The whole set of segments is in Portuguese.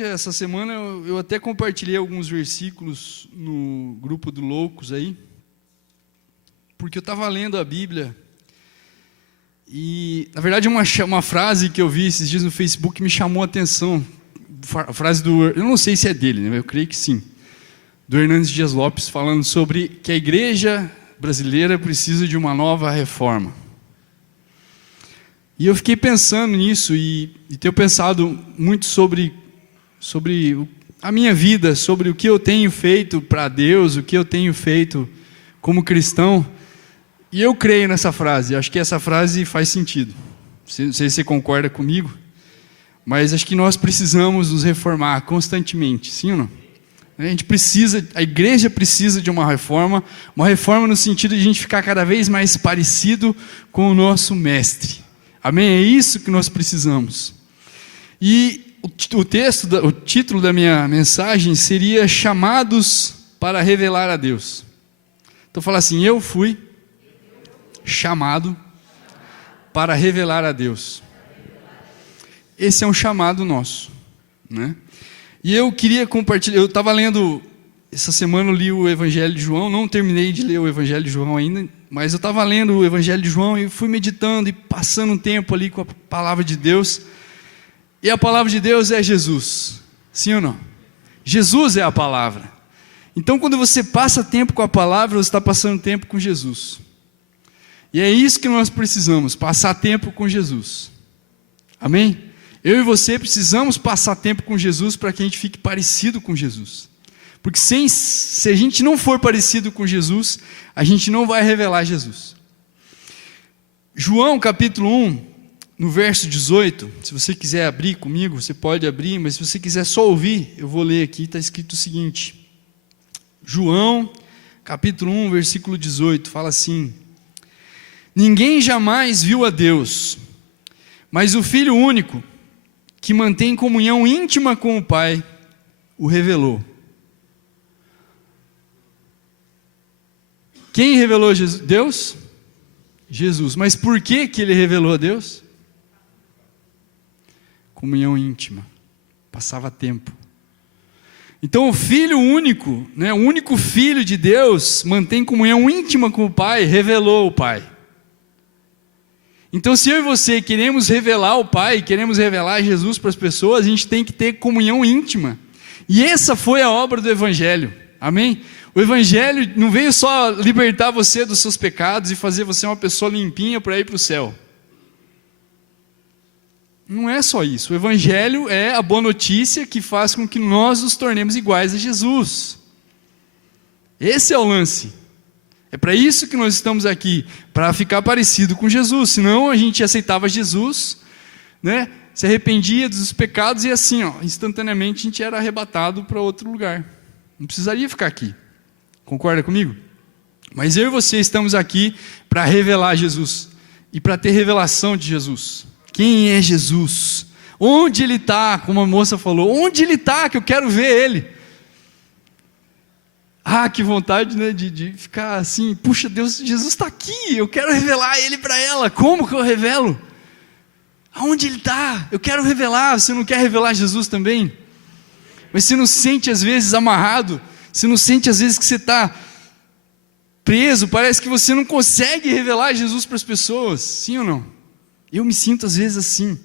Essa semana eu até compartilhei alguns versículos no grupo do Loucos aí, porque eu estava lendo a Bíblia e, na verdade, uma frase que eu vi esses dias no Facebook me chamou a atenção. A frase eu não sei se é dele, né? Eu creio que sim, do Hernandes Dias Lopes, falando sobre que a igreja brasileira precisa de uma nova reforma. E eu fiquei pensando nisso e tenho pensado muito sobre a minha vida, sobre o que eu tenho feito para Deus, o que eu tenho feito como cristão. E eu creio nessa frase, acho que essa frase faz sentido. Não sei se você concorda comigo, mas acho que nós precisamos nos reformar constantemente, sim ou não? A igreja precisa de uma reforma no sentido de a gente ficar cada vez mais parecido com o nosso mestre. Amém? É isso que nós precisamos. E o título da minha mensagem seria Chamados para Revelar a Deus. Então fala assim: eu fui chamado para revelar a Deus. Esse é um chamado nosso, né? E eu queria compartilhar, eu estava lendo, essa semana eu li o Evangelho de João, não terminei de ler o Evangelho de João ainda, mas eu estava lendo o Evangelho de João e fui meditando e passando um tempo ali com a palavra de Deus. E a palavra de Deus é Jesus, sim ou não? Jesus é a palavra. Então, quando você passa tempo com a palavra, você está passando tempo com Jesus. E é isso que nós precisamos, passar tempo com Jesus. Amém? Eu e você precisamos passar tempo com Jesus para que a gente fique parecido com Jesus. Porque se a gente não for parecido com Jesus, a gente não vai revelar Jesus. João capítulo 1, no verso 18, se você quiser abrir comigo, você pode abrir, mas se você quiser só ouvir, eu vou ler aqui, está escrito o seguinte. João capítulo 1, versículo 18, fala assim: ninguém jamais viu a Deus, mas o Filho único, que mantém comunhão íntima com o Pai, o revelou. Quem revelou Jesus? Deus? Jesus. Mas por que ele revelou a Deus? Comunhão íntima. Passava tempo. Então o Filho único, né, o único Filho de Deus, mantém comunhão íntima com o Pai, revelou o Pai. Então, se eu e você queremos revelar o Pai, queremos revelar Jesus para as pessoas, a gente tem que ter comunhão íntima. E essa foi a obra do Evangelho. Amém? O Evangelho não veio só libertar você dos seus pecados e fazer você uma pessoa limpinha para ir para o céu. Não é só isso. O Evangelho é a boa notícia que faz com que nós nos tornemos iguais a Jesus. Esse é o lance. É para isso que nós estamos aqui, para ficar parecido com Jesus. Senão a gente aceitava Jesus, né, se arrependia dos pecados e assim, instantaneamente a gente era arrebatado para outro lugar. Não precisaria ficar aqui. Concorda comigo? Mas eu e você estamos aqui para revelar Jesus e para ter revelação de Jesus. Quem é Jesus? Onde Ele está? Como a moça falou, onde Ele está que eu quero ver Ele? Ah, que vontade, né, de ficar assim, puxa, Deus, Jesus está aqui, eu quero revelar Ele para ela. Como que eu revelo? Aonde Ele está? Eu quero revelar. Você não quer revelar Jesus também? Mas você não se sente às vezes amarrado? Você não sente às vezes que você está preso? Parece que você não consegue revelar Jesus para as pessoas, sim ou não? Eu me sinto às vezes assim.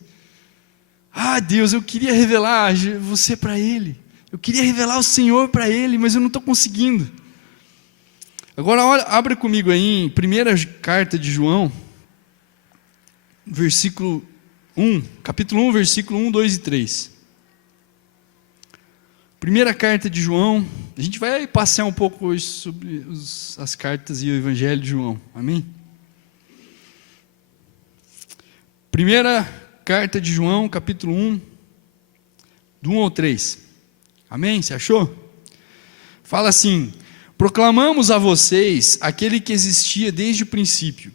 Ah, Deus, eu queria revelar você para Ele. Eu queria revelar o Senhor para Ele, mas eu não estou conseguindo. Agora, abra comigo aí em primeira carta de João, versículo 1, capítulo 1, versículo 1, 2 e 3. Primeira carta de João, a gente vai passear um pouco hoje sobre as cartas e o Evangelho de João, amém? Primeira carta de João, capítulo 1, do 1 ao 3. Amém? Você achou? Fala assim: proclamamos a vocês aquele que existia desde o princípio,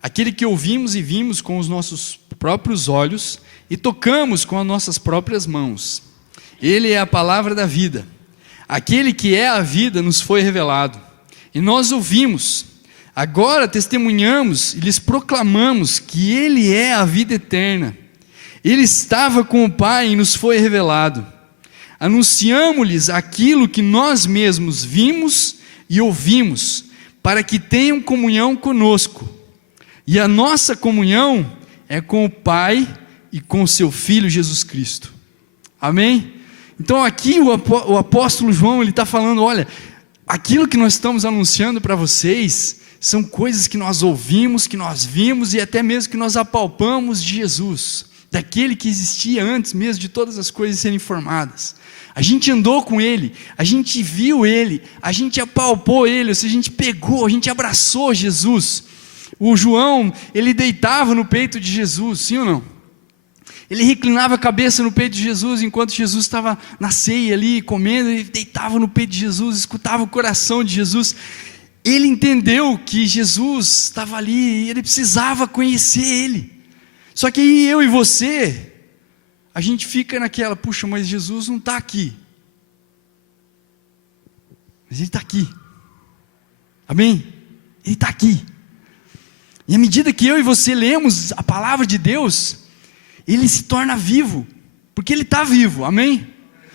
aquele que ouvimos e vimos com os nossos próprios olhos e tocamos com as nossas próprias mãos. Ele é a palavra da vida. Aquele que é a vida nos foi revelado. E nós ouvimos. Agora testemunhamos e lhes proclamamos que Ele é a vida eterna. Ele estava com o Pai e nos foi revelado. Anunciamo-lhes aquilo que nós mesmos vimos e ouvimos, para que tenham comunhão conosco. E a nossa comunhão é com o Pai e com o seu Filho Jesus Cristo. Amém? Então aqui o apóstolo João, ele está falando, olha, aquilo que nós estamos anunciando para vocês, são coisas que nós ouvimos, que nós vimos e até mesmo que nós apalpamos de Jesus, daquele que existia antes mesmo de todas as coisas serem formadas. A gente andou com Ele, a gente viu Ele, a gente apalpou Ele, ou seja, a gente pegou, a gente abraçou Jesus. O João, ele deitava no peito de Jesus, sim ou não? Ele reclinava a cabeça no peito de Jesus, enquanto Jesus estava na ceia ali, comendo, ele deitava no peito de Jesus, escutava o coração de Jesus. Ele entendeu que Jesus estava ali, e ele precisava conhecer Ele. Só que aí eu e você, a gente fica naquela, puxa, mas Jesus não está aqui. Mas Ele está aqui. Amém? Ele está aqui. E à medida que eu e você lemos a palavra de Deus, Ele se torna vivo, porque Ele está vivo, amém?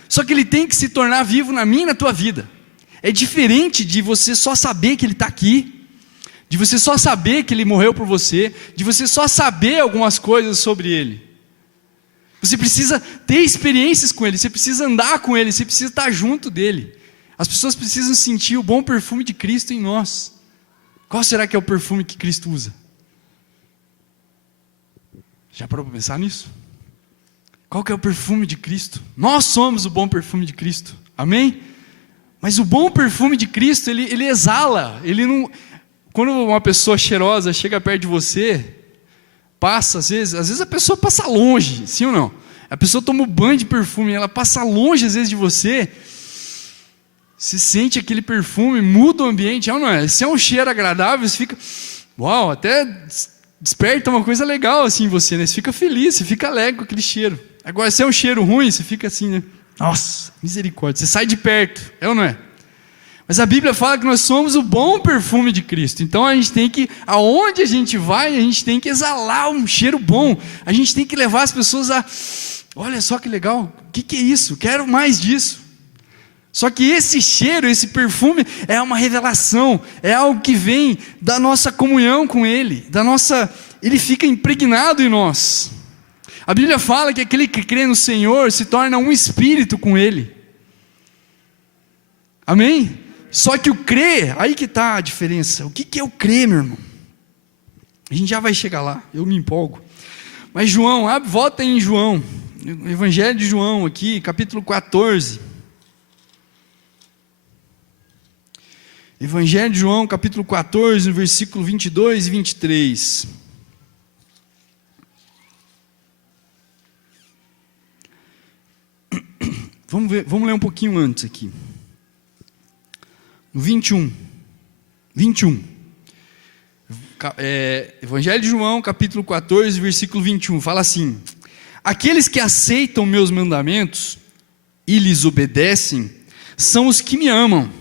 Só que Ele tem que se tornar vivo na minha e na tua vida. É diferente de você só saber que Ele está aqui, de você só saber que Ele morreu por você, de você só saber algumas coisas sobre Ele. Você precisa ter experiências com Ele, você precisa andar com Ele, você precisa estar junto dEle. As pessoas precisam sentir o bom perfume de Cristo em nós. Qual será que é o perfume que Cristo usa? Já parou para pensar nisso? Qual que é o perfume de Cristo? Nós somos o bom perfume de Cristo, amém? Mas o bom perfume de Cristo, ele exala, ele não... Quando uma pessoa cheirosa chega perto de você, passa, às vezes a pessoa passa longe, sim ou não? A pessoa toma um banho de perfume, ela passa longe às vezes de você, se sente aquele perfume, muda o ambiente, não é? Se é um cheiro agradável, você fica, uau, até desperta uma coisa legal assim em você, né? Você fica feliz, você fica alegre com aquele cheiro. Agora, se é um cheiro ruim, você fica assim, né? Nossa, misericórdia, você sai de perto, é ou não é? Mas a Bíblia fala que nós somos o bom perfume de Cristo. Então a gente tem que, aonde a gente vai, a gente tem que exalar um cheiro bom. A gente tem que levar as pessoas a, olha só que legal, o que é isso? Quero mais disso. Só que esse cheiro, esse perfume é uma revelação, é algo que vem da nossa comunhão com Ele, Ele fica impregnado em nós. A Bíblia fala que aquele que crê no Senhor se torna um espírito com Ele. Amém? Só que o crer, aí que está a diferença. O que é o crer, meu irmão? A gente já vai chegar lá, eu me empolgo. Mas João, volta em João, Evangelho de João aqui, capítulo 14. Evangelho de João, capítulo 14, no versículo 22 e 23. Vamos ler um pouquinho antes aqui. No 21. Evangelho de João, capítulo 14, versículo 21. Fala assim: aqueles que aceitam meus mandamentos e lhes obedecem, são os que me amam.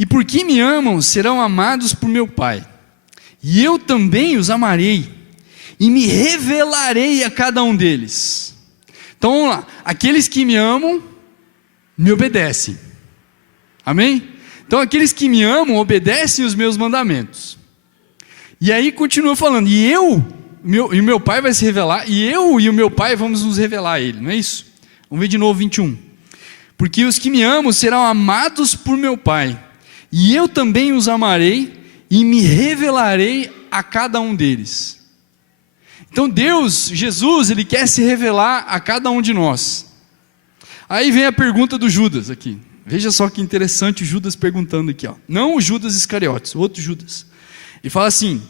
E porque me amam, serão amados por meu Pai. E eu também os amarei, e me revelarei a cada um deles. Então vamos lá, aqueles que me amam, me obedecem. Amém? Então aqueles que me amam, obedecem os meus mandamentos. E aí continua falando, e o meu Pai vai se revelar, e eu e o meu Pai vamos nos revelar a Ele, não é isso? Vamos ver de novo 21. Porque os que me amam serão amados por meu Pai, e eu também os amarei, e me revelarei a cada um deles. Então Deus, Jesus, Ele quer se revelar a cada um de nós. Aí vem a pergunta do Judas aqui. Veja só que interessante o Judas perguntando aqui, ó. Não o Judas Iscariotes, o outro Judas. Ele fala assim: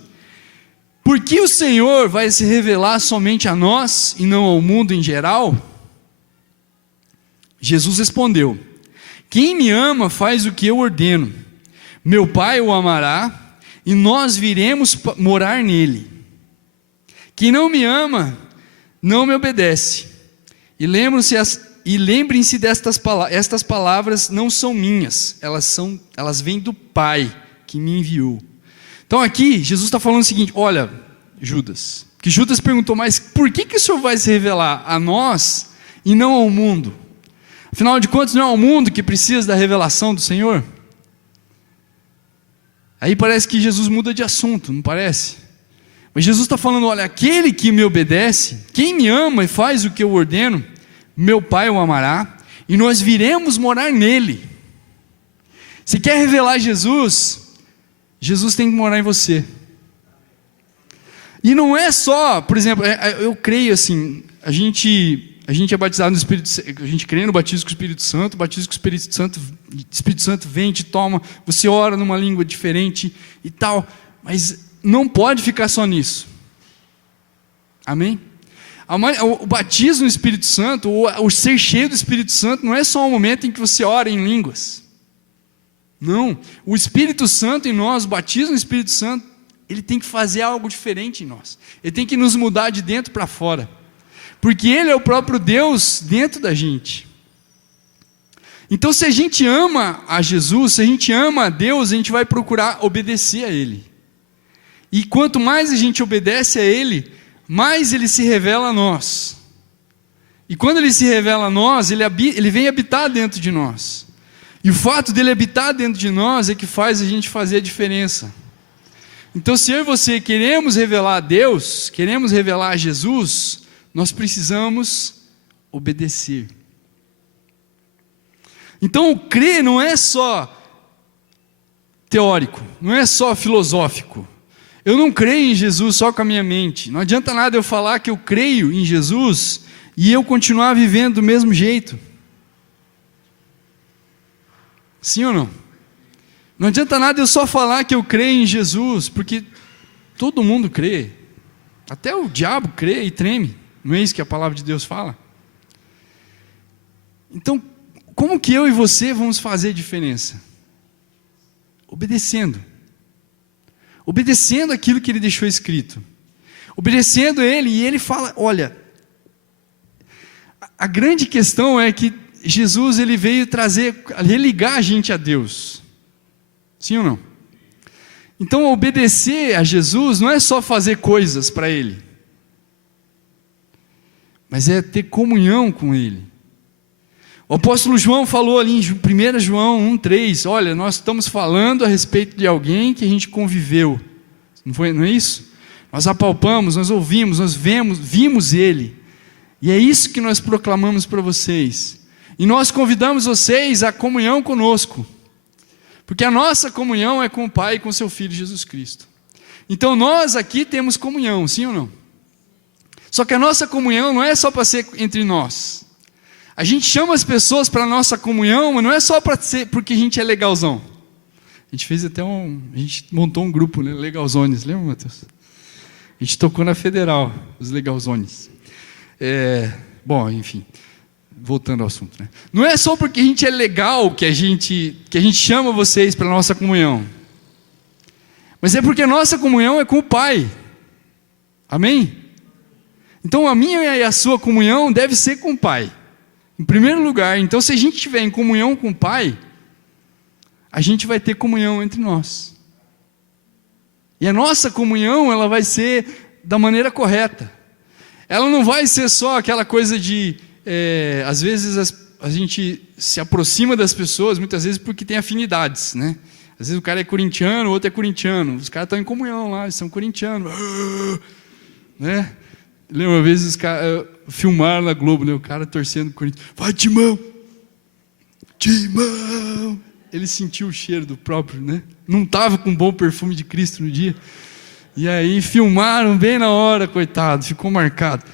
por que o Senhor vai se revelar somente a nós e não ao mundo em geral? Jesus respondeu: quem me ama faz o que eu ordeno. Meu Pai o amará e nós viremos morar nele. Quem não me ama, não me obedece. E lembrem-se estas palavras não são minhas, elas vêm do Pai que me enviou. Então aqui, Jesus está falando o seguinte, olha, Judas, que Judas perguntou, mas por que o Senhor vai se revelar a nós e não ao mundo? Afinal de contas, não é o mundo que precisa da revelação do Senhor? Aí parece que Jesus muda de assunto, não parece? Mas Jesus está falando, olha, aquele que me obedece, quem me ama e faz o que eu ordeno, meu Pai o amará, e nós viremos morar nele. Se quer revelar Jesus, Jesus tem que morar em você. E não é só, por exemplo, eu creio assim, a gente é batizado no Espírito Santo, a gente crê no batismo com o Espírito Santo, o batismo com o Espírito Santo vem, te toma, você ora numa língua diferente e tal, mas não pode ficar só nisso. Amém? O batismo no Espírito Santo, o ser cheio do Espírito Santo, não é só um momento em que você ora em línguas. Não, o Espírito Santo em nós, o batismo no Espírito Santo, ele tem que fazer algo diferente em nós. Ele tem que nos mudar de dentro para fora. Porque Ele é o próprio Deus dentro da gente. Então, se a gente ama a Jesus, se a gente ama a Deus, a gente vai procurar obedecer a Ele. E quanto mais a gente obedece a Ele, mais Ele se revela a nós. E quando Ele se revela a nós, Ele vem habitar dentro de nós. E o fato dele habitar dentro de nós é que faz a gente fazer a diferença. Então, se eu e você queremos revelar a Deus, queremos revelar a Jesus, nós precisamos obedecer. Então, o crer não é só teórico, não é só filosófico. Eu não creio em Jesus só com a minha mente. Não adianta nada eu falar que eu creio em Jesus e eu continuar vivendo do mesmo jeito. Sim ou não? Não adianta nada eu só falar que eu creio em Jesus, porque todo mundo crê. Até o diabo crê e treme. Não é isso que a palavra de Deus fala? Então, como que eu e você vamos fazer diferença? Obedecendo. Obedecendo aquilo que Ele deixou escrito. Obedecendo Ele, e Ele fala, olha, a grande questão é que Jesus, Ele veio religar a gente a Deus. Sim ou não? Então, obedecer a Jesus não é só fazer coisas para Ele, mas é ter comunhão com Ele. O apóstolo João falou ali em 1 João 1,3, olha, nós estamos falando a respeito de alguém que a gente conviveu, não é isso? Nós apalpamos, nós ouvimos, nós vimos Ele, e é isso que nós proclamamos para vocês, e nós convidamos vocês à comunhão conosco, porque a nossa comunhão é com o Pai e com o seu Filho Jesus Cristo. Então nós aqui temos comunhão, sim ou não? Só que a nossa comunhão não é só para ser entre nós. A gente chama as pessoas para a nossa comunhão, mas não é só para ser porque a gente é legalzão. A gente fez até a gente montou um grupo, né, Legalzones, lembra, Matheus? A gente tocou na Federal, os Legalzones. Bom, enfim, voltando ao assunto, né? Não é só porque a gente é legal que a gente chama vocês para a nossa comunhão, mas é porque a nossa comunhão é com o Pai. Amém? Então a minha e a sua comunhão deve ser com o Pai, em primeiro lugar. Então, se a gente estiver em comunhão com o Pai, a gente vai ter comunhão entre nós. E a nossa comunhão, ela vai ser da maneira correta. Ela não vai ser só aquela coisa de, às vezes a gente se aproxima das pessoas, muitas vezes porque tem afinidades, né? Às vezes o cara é corintiano, o outro é corintiano. Os caras estão em comunhão lá, eles são corintianos. Né? Lembra uma vez os caras filmaram na Globo, né? O cara torcendo o Corinthians. Vai, Timão! Timão! Ele sentiu o cheiro do próprio, né? Não estava com um bom perfume de Cristo no dia. E aí filmaram bem na hora, coitado, ficou marcado.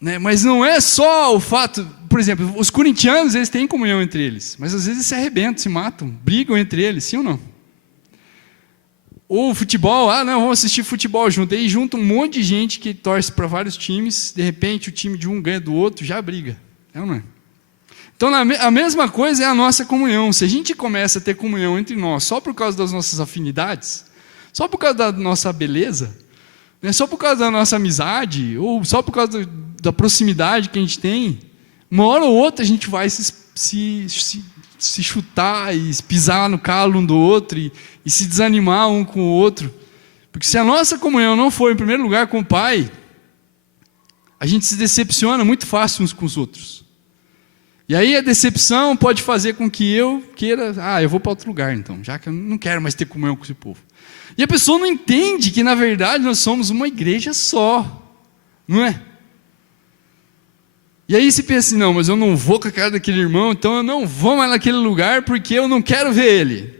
Né? Mas não é só o fato, por exemplo, os corintianos, eles têm comunhão entre eles, mas às vezes eles se arrebentam, se matam, brigam entre eles, sim ou não? Ou futebol, não, vamos assistir futebol junto. Aí junta um monte de gente que torce para vários times, de repente o time de um ganha do outro, já briga. É ou não é? Então a mesma coisa é a nossa comunhão. Se a gente começa a ter comunhão entre nós só por causa das nossas afinidades, só por causa da nossa beleza, né, só por causa da nossa amizade, ou só por causa da proximidade que a gente tem, uma hora ou outra a gente vai se chutar e pisar no calo um do outro e se desanimar um com o outro. Porque se a nossa comunhão não for em primeiro lugar com o Pai, a gente se decepciona muito fácil uns com os outros. E aí a decepção pode fazer com que eu queira, eu vou para outro lugar então, já que eu não quero mais ter comunhão com esse povo. E a pessoa não entende que na verdade nós somos uma igreja só, não é? E aí você pensa assim, não, mas eu não vou com a cara daquele irmão, então eu não vou mais naquele lugar porque eu não quero ver ele.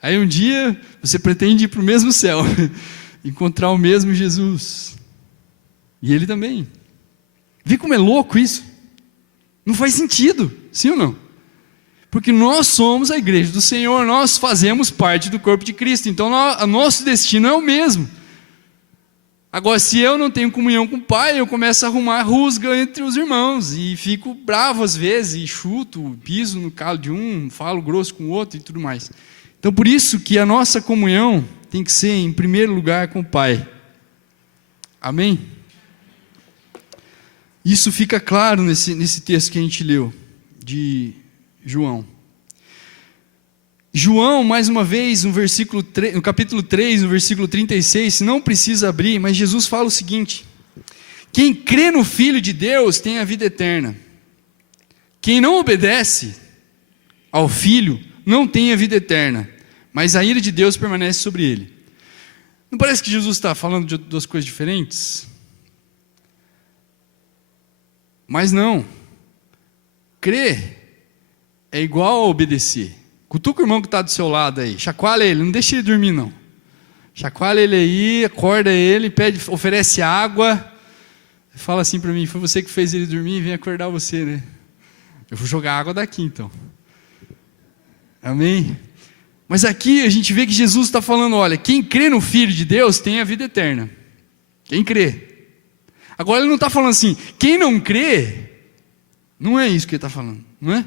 Aí um dia você pretende ir para o mesmo céu, encontrar o mesmo Jesus. E ele também. Vê como é louco isso? Não faz sentido, sim ou não? Porque nós somos a igreja do Senhor, nós fazemos parte do corpo de Cristo, então o nosso destino é o mesmo. Agora, se eu não tenho comunhão com o Pai, eu começo a arrumar rusga entre os irmãos, e fico bravo às vezes, e chuto, piso no calo de um, falo grosso com o outro e tudo mais. Então, por isso que a nossa comunhão tem que ser, em primeiro lugar, com o Pai. Amém? Isso fica claro nesse texto que a gente leu, de João. João, mais uma vez, no capítulo 3, no versículo 36, não precisa abrir, mas Jesus fala o seguinte: quem crê no Filho de Deus tem a vida eterna. Quem não obedece ao Filho não tem a vida eterna, mas a ira de Deus permanece sobre ele. Não parece que Jesus está falando de duas coisas diferentes? Mas não. Crer é igual a obedecer. Cutuca o irmão que está do seu lado aí, chacoalha ele, não deixa ele dormir não. Chacoalha ele aí, acorda ele, oferece água. Fala assim para mim, foi você que fez ele dormir, vem acordar você, né? Eu vou jogar água daqui então. Amém? Mas aqui a gente vê que Jesus está falando, olha, quem crê no Filho de Deus tem a vida eterna. Quem crê. Agora ele não está falando assim, quem não crê, não é isso que ele está falando, não é?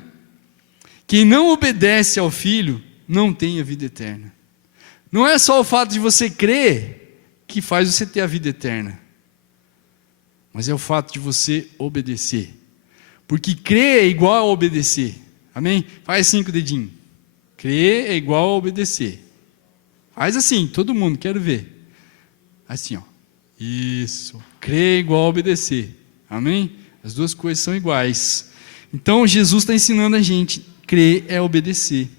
Quem não obedece ao Filho não tem a vida eterna. Não é só o fato de você crer que faz você ter a vida eterna, mas é o fato de você obedecer. Porque crer é igual a obedecer. Amém? Faz assim com o dedinho. Crer é igual a obedecer. Faz assim, todo mundo, quero ver. Assim, ó. Isso. Crer é igual a obedecer. Amém? As duas coisas são iguais. Então Jesus está ensinando a gente, crer é obedecer.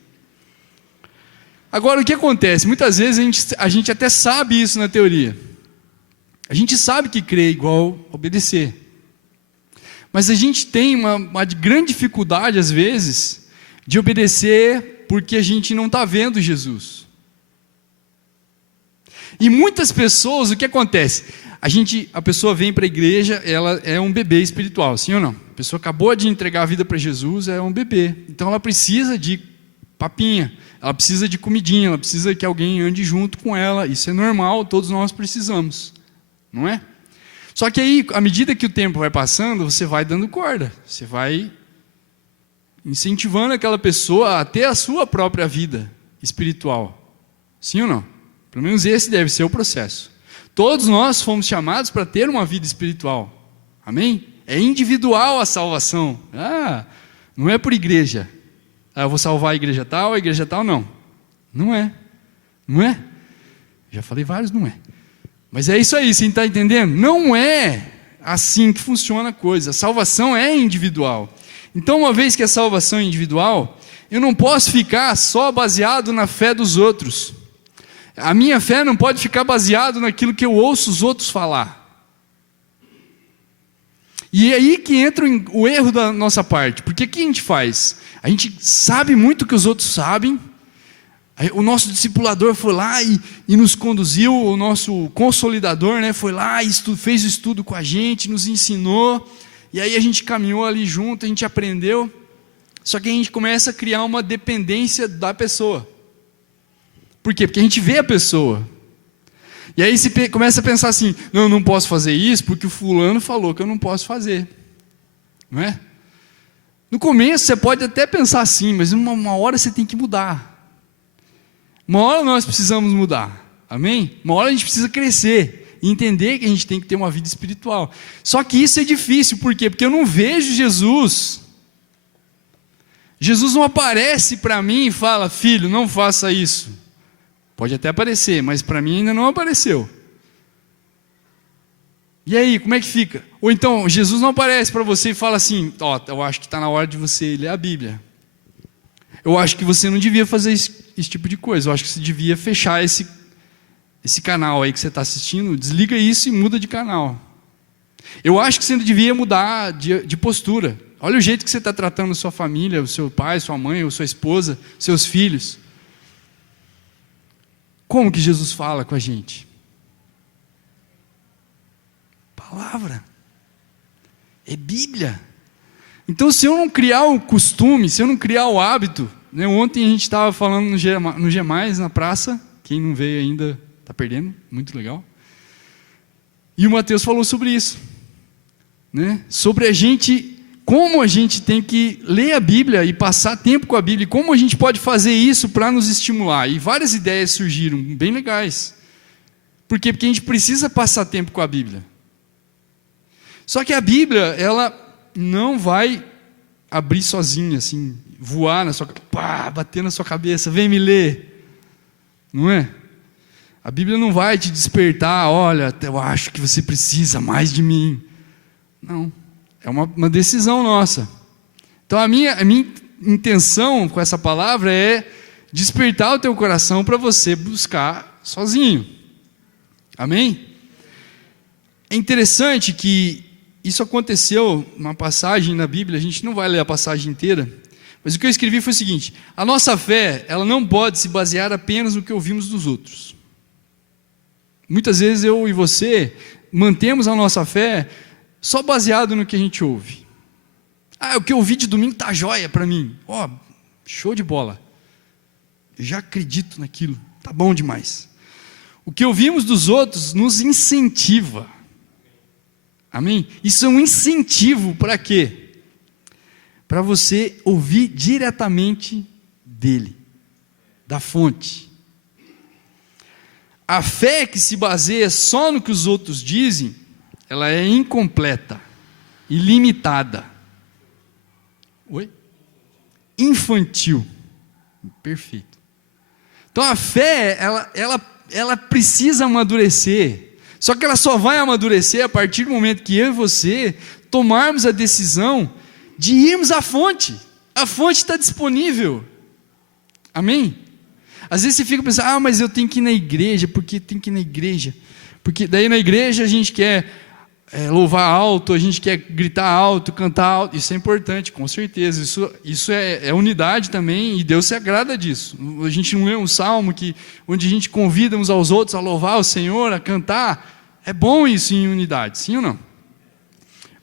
Agora o que acontece? Muitas vezes a gente até sabe isso na teoria. A gente sabe que crer é igual a obedecer. Mas a gente tem uma grande dificuldade às vezes de obedecer porque a gente não está vendo Jesus. E muitas pessoas, o que acontece? A pessoa vem para a igreja, ela é um bebê espiritual, sim ou não? A pessoa acabou de entregar a vida para Jesus, é um bebê. Então ela precisa de papinha, ela precisa de comidinha, ela precisa que alguém ande junto com ela. Isso é normal, todos nós precisamos, não é? Só que aí, à medida que o tempo vai passando, você vai dando corda, você vai incentivando aquela pessoa a ter a sua própria vida espiritual, sim ou não? Pelo menos esse deve ser o processo. Todos nós fomos chamados para ter uma vida espiritual. Amém? É individual a salvação. Não é por igreja. Eu vou salvar a igreja tal, não. Não é. Não é? Já falei vários, não é. Mas é isso aí, você está entendendo? Não é assim que funciona a coisa. A salvação é individual. Então, uma vez que a salvação é individual, eu não posso ficar só baseado na fé dos outros. A minha fé não pode ficar baseada naquilo que eu ouço os outros falar. E é aí que entra o erro da nossa parte. Porque o que a gente faz? A gente sabe muito o que os outros sabem. O nosso discipulador foi lá e nos conduziu. O nosso consolidador, né, foi lá e fez o estudo com a gente, nos ensinou. E aí a gente caminhou ali junto, a gente aprendeu. Só que a gente começa a criar uma dependência da pessoa. Por quê? Porque a gente vê a pessoa. E aí você começa a pensar assim, não, eu não posso fazer isso porque o fulano falou que eu não posso fazer. Não é? No começo você pode até pensar assim, mas uma hora você tem que mudar. Uma hora nós precisamos mudar. Amém? Uma hora a gente precisa crescer e entender que a gente tem que ter uma vida espiritual. Só que isso é difícil, por quê? Porque eu não vejo Jesus. Jesus não aparece para mim e fala, filho, não faça isso. Pode até aparecer, mas para mim ainda não apareceu. E aí, como é que fica? Ou então, Jesus não aparece para você e fala assim: ó, eu acho que está na hora de você ler a Bíblia. Eu acho que você não devia fazer esse tipo de coisa. Eu acho que você devia fechar esse canal aí que você está assistindo, desliga isso e muda de canal. Eu acho que você devia mudar de postura. Olha o jeito que você está tratando sua família, o seu pai, sua mãe, ou sua esposa, seus filhos. Como que Jesus fala com a gente? Palavra. É Bíblia. Então, se eu não criar o costume, se eu não criar o hábito, né? Ontem a gente estava falando no G+, na praça, quem não veio ainda está perdendo, muito legal. E o Mateus falou sobre isso, né? Sobre a gente, como a gente tem que ler a Bíblia e passar tempo com a Bíblia, e como a gente pode fazer isso para nos estimular. E várias ideias surgiram, bem legais. Por quê? Porque a gente precisa passar tempo com a Bíblia. Só que a Bíblia, ela não vai abrir sozinha, assim, voar na sua, bater na sua cabeça, vem me ler. Não é? A Bíblia não vai te despertar, olha, eu acho que você precisa mais de mim. Não, é uma decisão nossa. Então a minha intenção com essa palavra é despertar o teu coração para você buscar sozinho. Amém? É interessante que isso aconteceu numa passagem na Bíblia, a gente não vai ler a passagem inteira, mas o que eu escrevi foi o seguinte: a nossa fé, ela não pode se basear apenas no que ouvimos dos outros. Muitas vezes eu e você mantemos a nossa fé só baseado no que a gente ouve. O que eu ouvi de domingo está jóia para mim. Show de bola. Eu já acredito naquilo, tá bom demais. O que ouvimos dos outros nos incentiva. Amém? Isso é um incentivo para quê? Para você ouvir diretamente dele, da fonte. A fé que se baseia só no que os outros dizem, ela é incompleta, ilimitada. Infantil. Perfeito. Então a fé, ela precisa amadurecer. Só que ela só vai amadurecer a partir do momento que eu e você tomarmos a decisão de irmos à fonte. A fonte está disponível. Amém? Às vezes você fica pensando, mas eu tenho que ir na igreja, porque tem que ir na igreja. Porque daí na igreja a gente quer louvar alto, a gente quer gritar alto, cantar alto. Isso é importante, com certeza. Isso é unidade também, e Deus se agrada disso. A gente não lê um salmo onde a gente convida uns aos outros a louvar o Senhor, a cantar. É bom isso em unidade, sim ou não?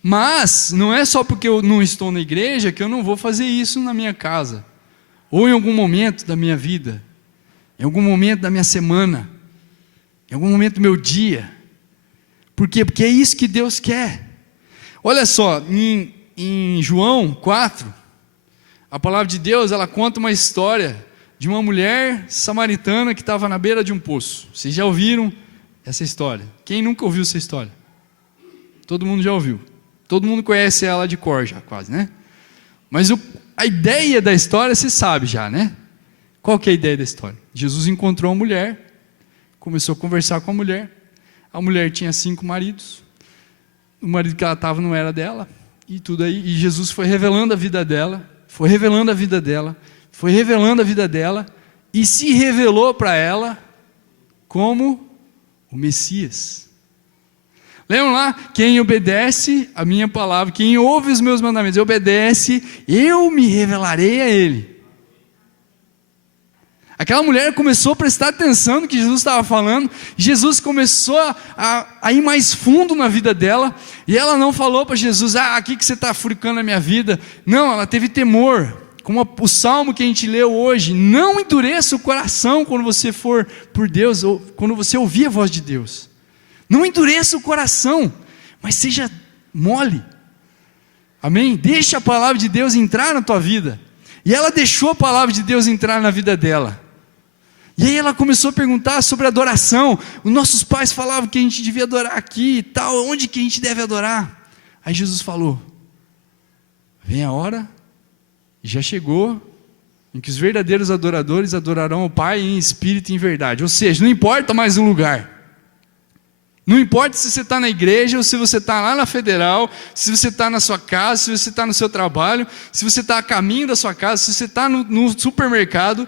Mas não é só porque eu não estou na igreja que eu não vou fazer isso na minha casa, ou em algum momento da minha vida, em algum momento da minha semana, em algum momento do meu dia. Por quê? Porque é isso que Deus quer. Olha só, em João 4, a palavra de Deus, ela conta uma história de uma mulher samaritana que estava na beira de um poço. Vocês já ouviram essa história? Quem nunca ouviu essa história? Todo mundo já ouviu. Todo mundo conhece ela de cor já, quase, né? Mas a ideia da história você sabe já, né? Qual que é a ideia da história? Jesus encontrou uma mulher, começou a conversar com a mulher tinha 5 maridos, o marido que ela estava não era dela, e tudo aí, e Jesus foi revelando a vida dela, foi revelando a vida dela, foi revelando a vida dela, e se revelou para ela como o Messias. Lembram lá? Quem obedece a minha palavra, quem ouve os meus mandamentos, obedece, eu me revelarei a ele. Aquela mulher começou a prestar atenção no que Jesus estava falando, Jesus começou a ir mais fundo na vida dela, e ela não falou para Jesus, aqui que você está furicando a minha vida. Não, ela teve temor, como o salmo que a gente leu hoje: não endureça o coração quando você for por Deus, ou quando você ouvir a voz de Deus. Não endureça o coração, mas seja mole. Amém? Deixa a palavra de Deus entrar na tua vida. E ela deixou a palavra de Deus entrar na vida dela. E aí ela começou a perguntar sobre adoração. Os nossos pais falavam que a gente devia adorar aqui e tal, onde que a gente deve adorar? Aí Jesus falou: vem a hora, já chegou, em que os verdadeiros adoradores adorarão o Pai em espírito e em verdade. Ou seja, não importa mais o lugar. Não importa se você está na igreja ou se você está lá na federal, se você está na sua casa, se você está no seu trabalho, se você está a caminho da sua casa, se você está no supermercado,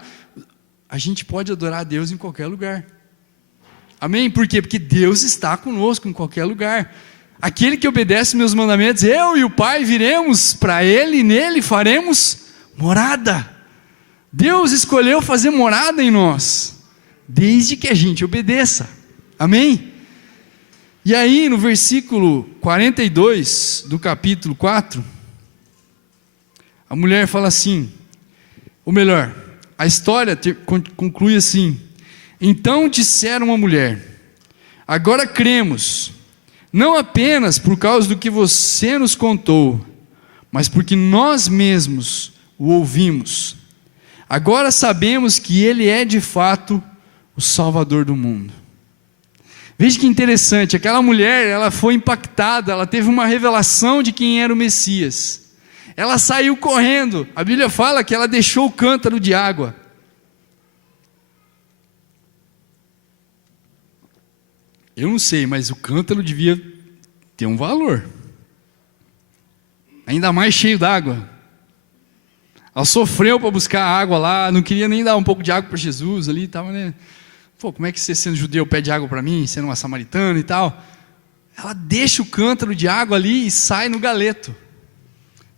a gente pode adorar a Deus em qualquer lugar. Amém? Por quê? Porque Deus está conosco em qualquer lugar. Aquele que obedece meus mandamentos, eu e o Pai viremos para Ele e nele faremos morada. Deus escolheu fazer morada em nós, desde que a gente obedeça. Amém? E aí no versículo 42 do capítulo 4, a mulher fala assim, ou melhor, a história conclui assim: então disseram à mulher, agora cremos, não apenas por causa do que você nos contou, mas porque nós mesmos o ouvimos. Agora sabemos que Ele é de fato o Salvador do mundo. Veja que interessante, aquela mulher, ela foi impactada, ela teve uma revelação de quem era o Messias. Ela saiu correndo, a Bíblia fala que ela deixou o cântaro de água. Eu não sei, mas o cântaro devia ter um valor. Ainda mais cheio d'água. Ela sofreu para buscar água lá, não queria nem dar um pouco de água para Jesus ali, estava, né? Pô, como é que você, sendo judeu, pede água para mim, sendo uma samaritana e tal? Ela deixa o cântaro de água ali e sai no galeto.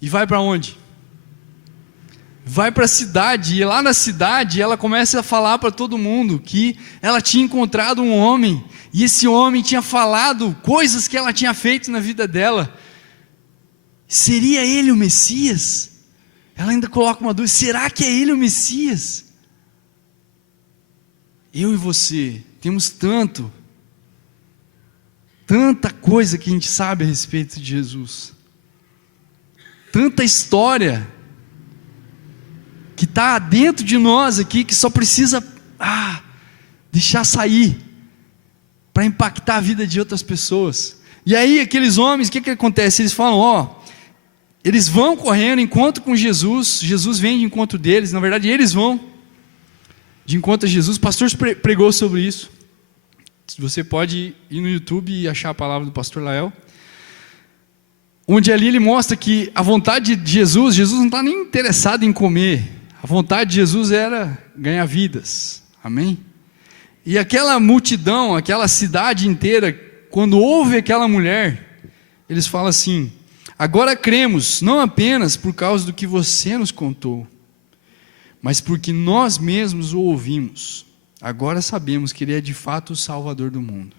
E vai para onde? Vai para a cidade, e lá na cidade ela começa a falar para todo mundo que ela tinha encontrado um homem, e esse homem tinha falado coisas que ela tinha feito na vida dela. Seria ele o Messias? Ela ainda coloca uma dúvida, será que é ele o Messias? Eu e você temos tanta coisa que a gente sabe a respeito de Jesus, tanta história que está dentro de nós aqui, que só precisa deixar sair, para impactar a vida de outras pessoas. E aí aqueles homens, o que acontece? Eles falam, eles vão correndo, encontram com Jesus, Jesus vem de encontro deles, na verdade eles vão de encontro a Jesus. O pastor pregou sobre isso, você pode ir no YouTube e achar a palavra do pastor Lael, onde ali ele mostra que a vontade de Jesus não está nem interessado em comer, a vontade de Jesus era ganhar vidas, amém? E aquela multidão, aquela cidade inteira, quando ouve aquela mulher, eles falam assim, agora cremos, não apenas por causa do que você nos contou, mas porque nós mesmos o ouvimos, agora sabemos que Ele é de fato o Salvador do mundo.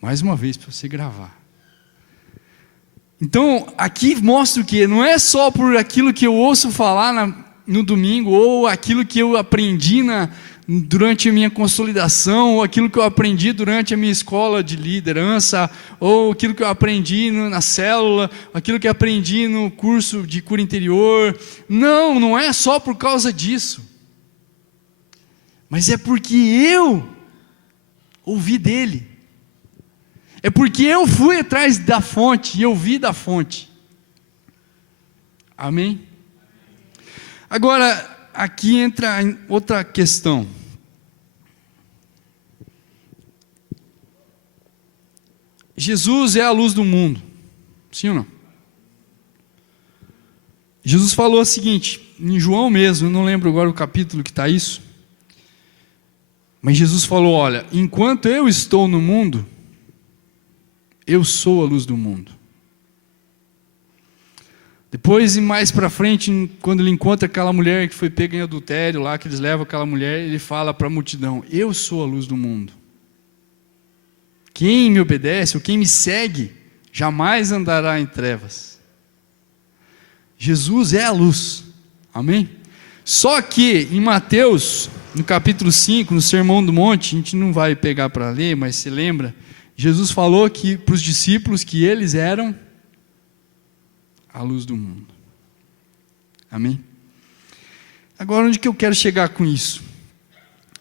Mais uma vez para você gravar. Então, aqui mostra o que? Não é só por aquilo que eu ouço falar no domingo, ou aquilo que eu aprendi durante a minha consolidação, ou aquilo que eu aprendi durante a minha escola de liderança, ou aquilo que eu aprendi na célula, aquilo que eu aprendi no curso de cura interior. Não é só por causa disso, mas é porque eu ouvi dele. É porque eu fui atrás da fonte e eu vi da fonte. Amém? Agora, aqui entra outra questão. Jesus é a luz do mundo. Sim ou não? Jesus falou o seguinte, em João mesmo, eu não lembro agora o capítulo que está isso. Mas Jesus falou, olha, enquanto eu estou no mundo, eu sou a luz do mundo. Depois, e mais para frente, quando ele encontra aquela mulher que foi pega em adultério lá, que eles levam aquela mulher, ele fala para a multidão, eu sou a luz do mundo. Quem me obedece, ou quem me segue, jamais andará em trevas. Jesus é a luz. Amém? Só que em Mateus, no capítulo 5, no Sermão do Monte, a gente não vai pegar para ler, mas se lembra, Jesus falou que para os discípulos que eles eram a luz do mundo. Amém? Agora, onde que eu quero chegar com isso?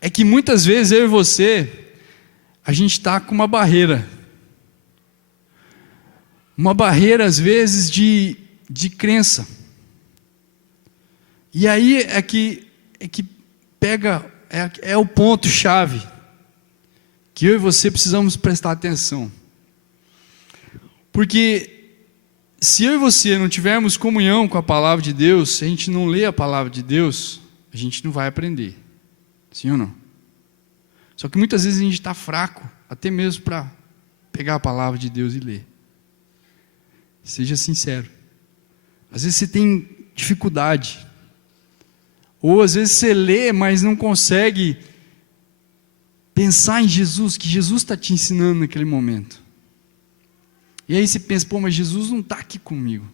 É que muitas vezes eu e você, a gente está com uma barreira. Uma barreira, às vezes, de crença. E aí é que pega, é o ponto-chave que eu e você precisamos prestar atenção. Porque se eu e você não tivermos comunhão com a palavra de Deus, se a gente não lê a palavra de Deus, a gente não vai aprender. Sim ou não? Só que muitas vezes a gente está fraco, até mesmo para pegar a palavra de Deus e ler. Seja sincero. Às vezes você tem dificuldade. Ou às vezes você lê, mas não consegue pensar em Jesus, que Jesus está te ensinando naquele momento. E aí você pensa, pô, mas Jesus não está aqui comigo.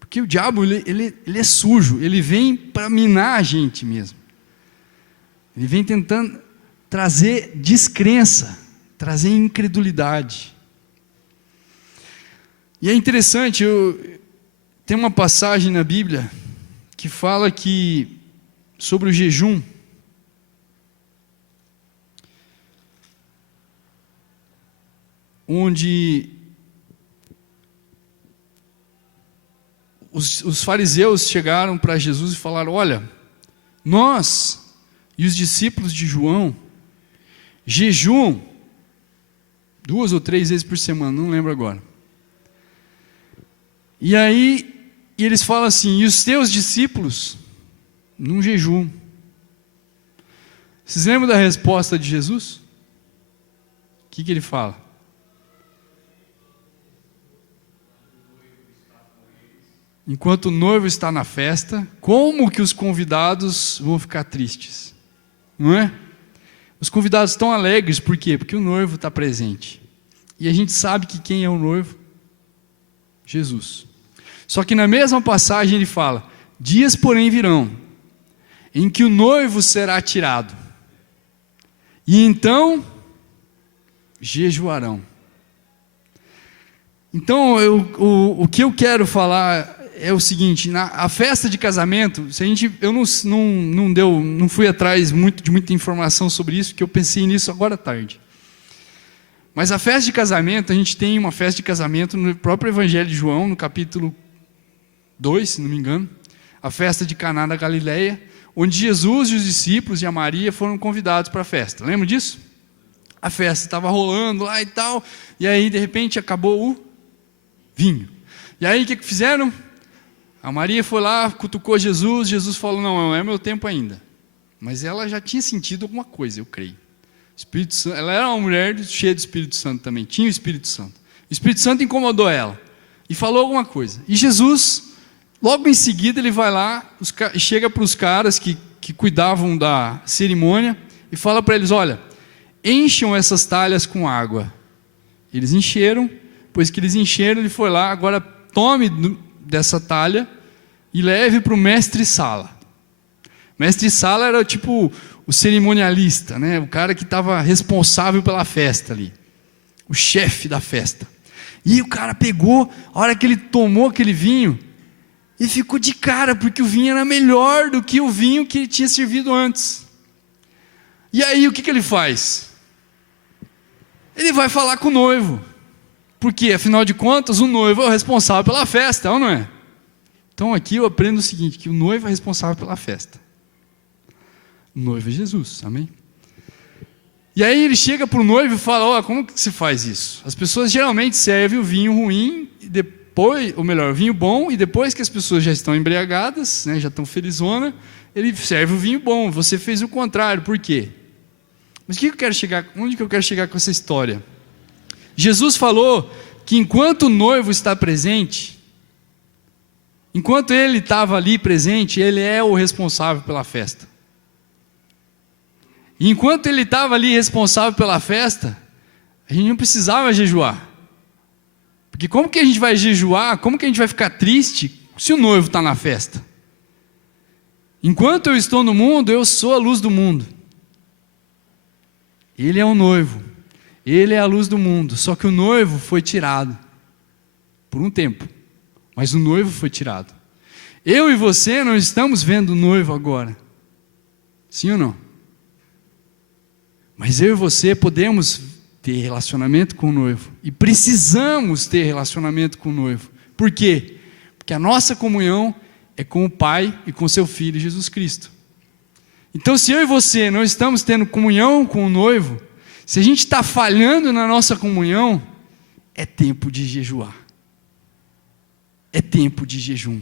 Porque o diabo, ele é sujo, ele vem para minar a gente mesmo. Ele vem tentando trazer descrença, trazer incredulidade. E é interessante, tem uma passagem na Bíblia que fala que sobre o jejum. Onde os fariseus chegaram para Jesus e falaram: olha, nós e os discípulos de João jejuam 2 ou 3 vezes por semana, não lembro agora. E aí eles falam assim: e os teus discípulos não jejuam. Vocês lembram da resposta de Jesus? O que ele fala? Enquanto o noivo está na festa, como que os convidados vão ficar tristes? Não é? Os convidados estão alegres, por quê? Porque o noivo está presente. E a gente sabe que quem é o noivo? Jesus. Só que na mesma passagem ele fala: dias porém virão, em que o noivo será tirado, e então jejuarão. Então o que eu quero falar é o seguinte: a festa de casamento, eu não fui atrás de muita informação sobre isso, porque eu pensei nisso agora à tarde. Mas a festa de casamento, a gente tem uma festa de casamento no próprio Evangelho de João, no capítulo 2, se não me engano, a festa de Caná da Galileia, onde Jesus e os discípulos e a Maria foram convidados para a festa. Lembra disso? A festa estava rolando lá e tal, e aí de repente acabou o vinho. E aí o que fizeram? A Maria foi lá, cutucou Jesus, Jesus falou: não é meu tempo ainda. Mas ela já tinha sentido alguma coisa, eu creio. Espírito Santo, ela era uma mulher cheia do Espírito Santo também, tinha o Espírito Santo. O Espírito Santo incomodou ela e falou alguma coisa. E Jesus, logo em seguida, ele vai lá, chega para os caras que cuidavam da cerimônia e fala para eles: olha, encham essas talhas com água. Eles encheram, pois que eles encheram, ele foi lá: agora tome dessa talha e leve para o mestre-sala. Mestre-sala era tipo o cerimonialista, né? O cara que estava responsável pela festa ali, o chefe da festa. E o cara pegou, a hora que ele tomou aquele vinho, e ficou de cara, porque o vinho era melhor do que o vinho que ele tinha servido antes. E aí o que ele faz? Ele vai falar com o noivo, porque afinal de contas o noivo é o responsável pela festa, ou não é? Então aqui eu aprendo o seguinte, que o noivo é responsável pela festa. O noivo é Jesus, amém? E aí ele chega para o noivo e fala: ó, como que se faz isso? As pessoas geralmente servem o vinho ruim, e depois, ou melhor, o vinho bom, e depois que as pessoas já estão embriagadas, né, já estão felizona, ele serve o vinho bom. Você fez o contrário, por quê? Mas onde que eu quero chegar com essa história? Jesus falou que enquanto o noivo está presente, enquanto ele estava ali presente, ele é o responsável pela festa. E enquanto ele estava ali responsável pela festa, a gente não precisava jejuar. Porque como que a gente vai jejuar, como que a gente vai ficar triste se o noivo está na festa? Enquanto eu estou no mundo, eu sou a luz do mundo. Ele é o noivo, ele é a luz do mundo, só que o noivo foi tirado, por um tempo, mas o noivo foi tirado. Eu e você não estamos vendo o noivo agora, sim ou não? Mas eu e você podemos ter relacionamento com o noivo, e precisamos ter relacionamento com o noivo. Por quê? Porque a nossa comunhão é com o Pai e com seu Filho Jesus Cristo. Então, se eu e você não estamos tendo comunhão com o noivo, se a gente está falhando na nossa comunhão, é tempo de jejuar. É tempo de jejum.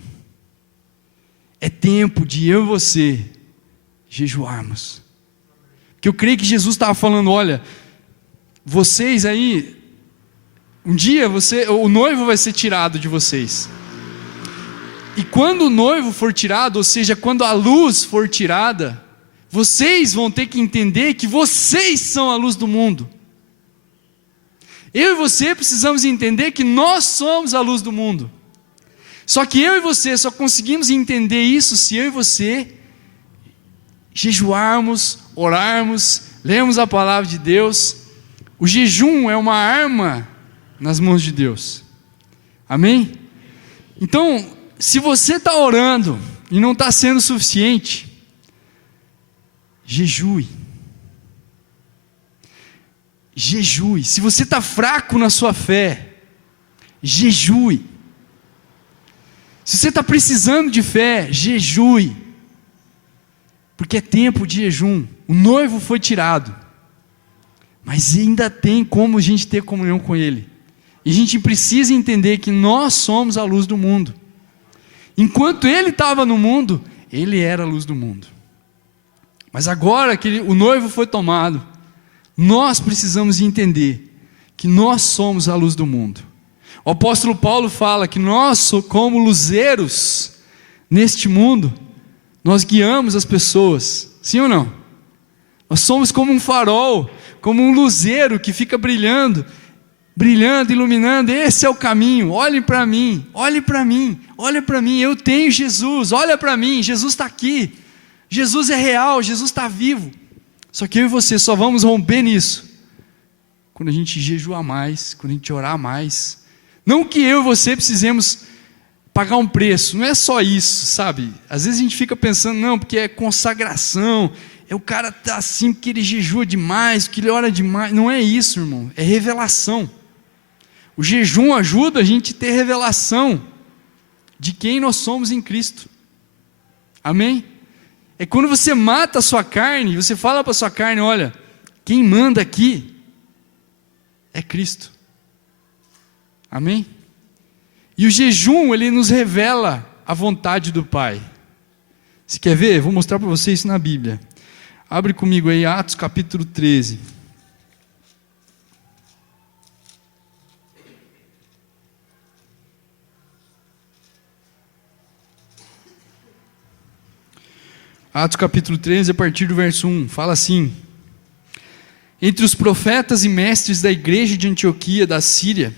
É tempo de eu e você jejuarmos. Porque eu creio que Jesus estava falando, olha, vocês aí, um dia o noivo vai ser tirado de vocês. E quando o noivo for tirado, ou seja, quando a luz for tirada, vocês vão ter que entender que vocês são a luz do mundo. Eu e você precisamos entender que nós somos a luz do mundo. Só que eu e você só conseguimos entender isso se eu e você jejuarmos, orarmos, lermos a palavra de Deus. O jejum é uma arma nas mãos de Deus. Amém? Então, se você está orando e não está sendo suficiente, jejue. Jejue. Se você está fraco na sua fé, jejue. Se você está precisando de fé, jejue. Porque é tempo de jejum. O noivo foi tirado, mas ainda tem como a gente ter comunhão com Ele. E a gente precisa entender que nós somos a luz do mundo. Enquanto Ele estava no mundo, Ele era a luz do mundo. Mas agora que o noivo foi tomado, nós precisamos entender que nós somos a luz do mundo. O apóstolo Paulo fala que nós, como luzeiros neste mundo, nós guiamos as pessoas, sim ou não? Nós somos como um farol, como um luzeiro que fica brilhando, iluminando. Esse é o caminho. Olhe para mim, olhe para mim, olha para mim. Eu tenho Jesus, olha para mim. Jesus está aqui. Jesus é real, Jesus está vivo. Só que eu e você só vamos romper nisso quando a gente jejuar mais, quando a gente orar mais. Não que eu e você precisemos pagar um preço, não é só isso, sabe? Às vezes a gente fica pensando, não, porque é consagração, o cara está assim porque ele jejua demais, porque ele ora demais. Não é isso, irmão, é revelação. O jejum ajuda a gente a ter revelação de quem nós somos em Cristo. Amém? É quando você mata a sua carne, você fala para a sua carne, olha, quem manda aqui é Cristo. Amém? E o jejum, ele nos revela a vontade do Pai. Você quer ver? Vou mostrar para vocês isso na Bíblia. Abre comigo aí, Atos capítulo 13. Atos capítulo 13, a partir do verso 1, fala assim: entre os profetas e mestres da igreja de Antioquia, da Síria,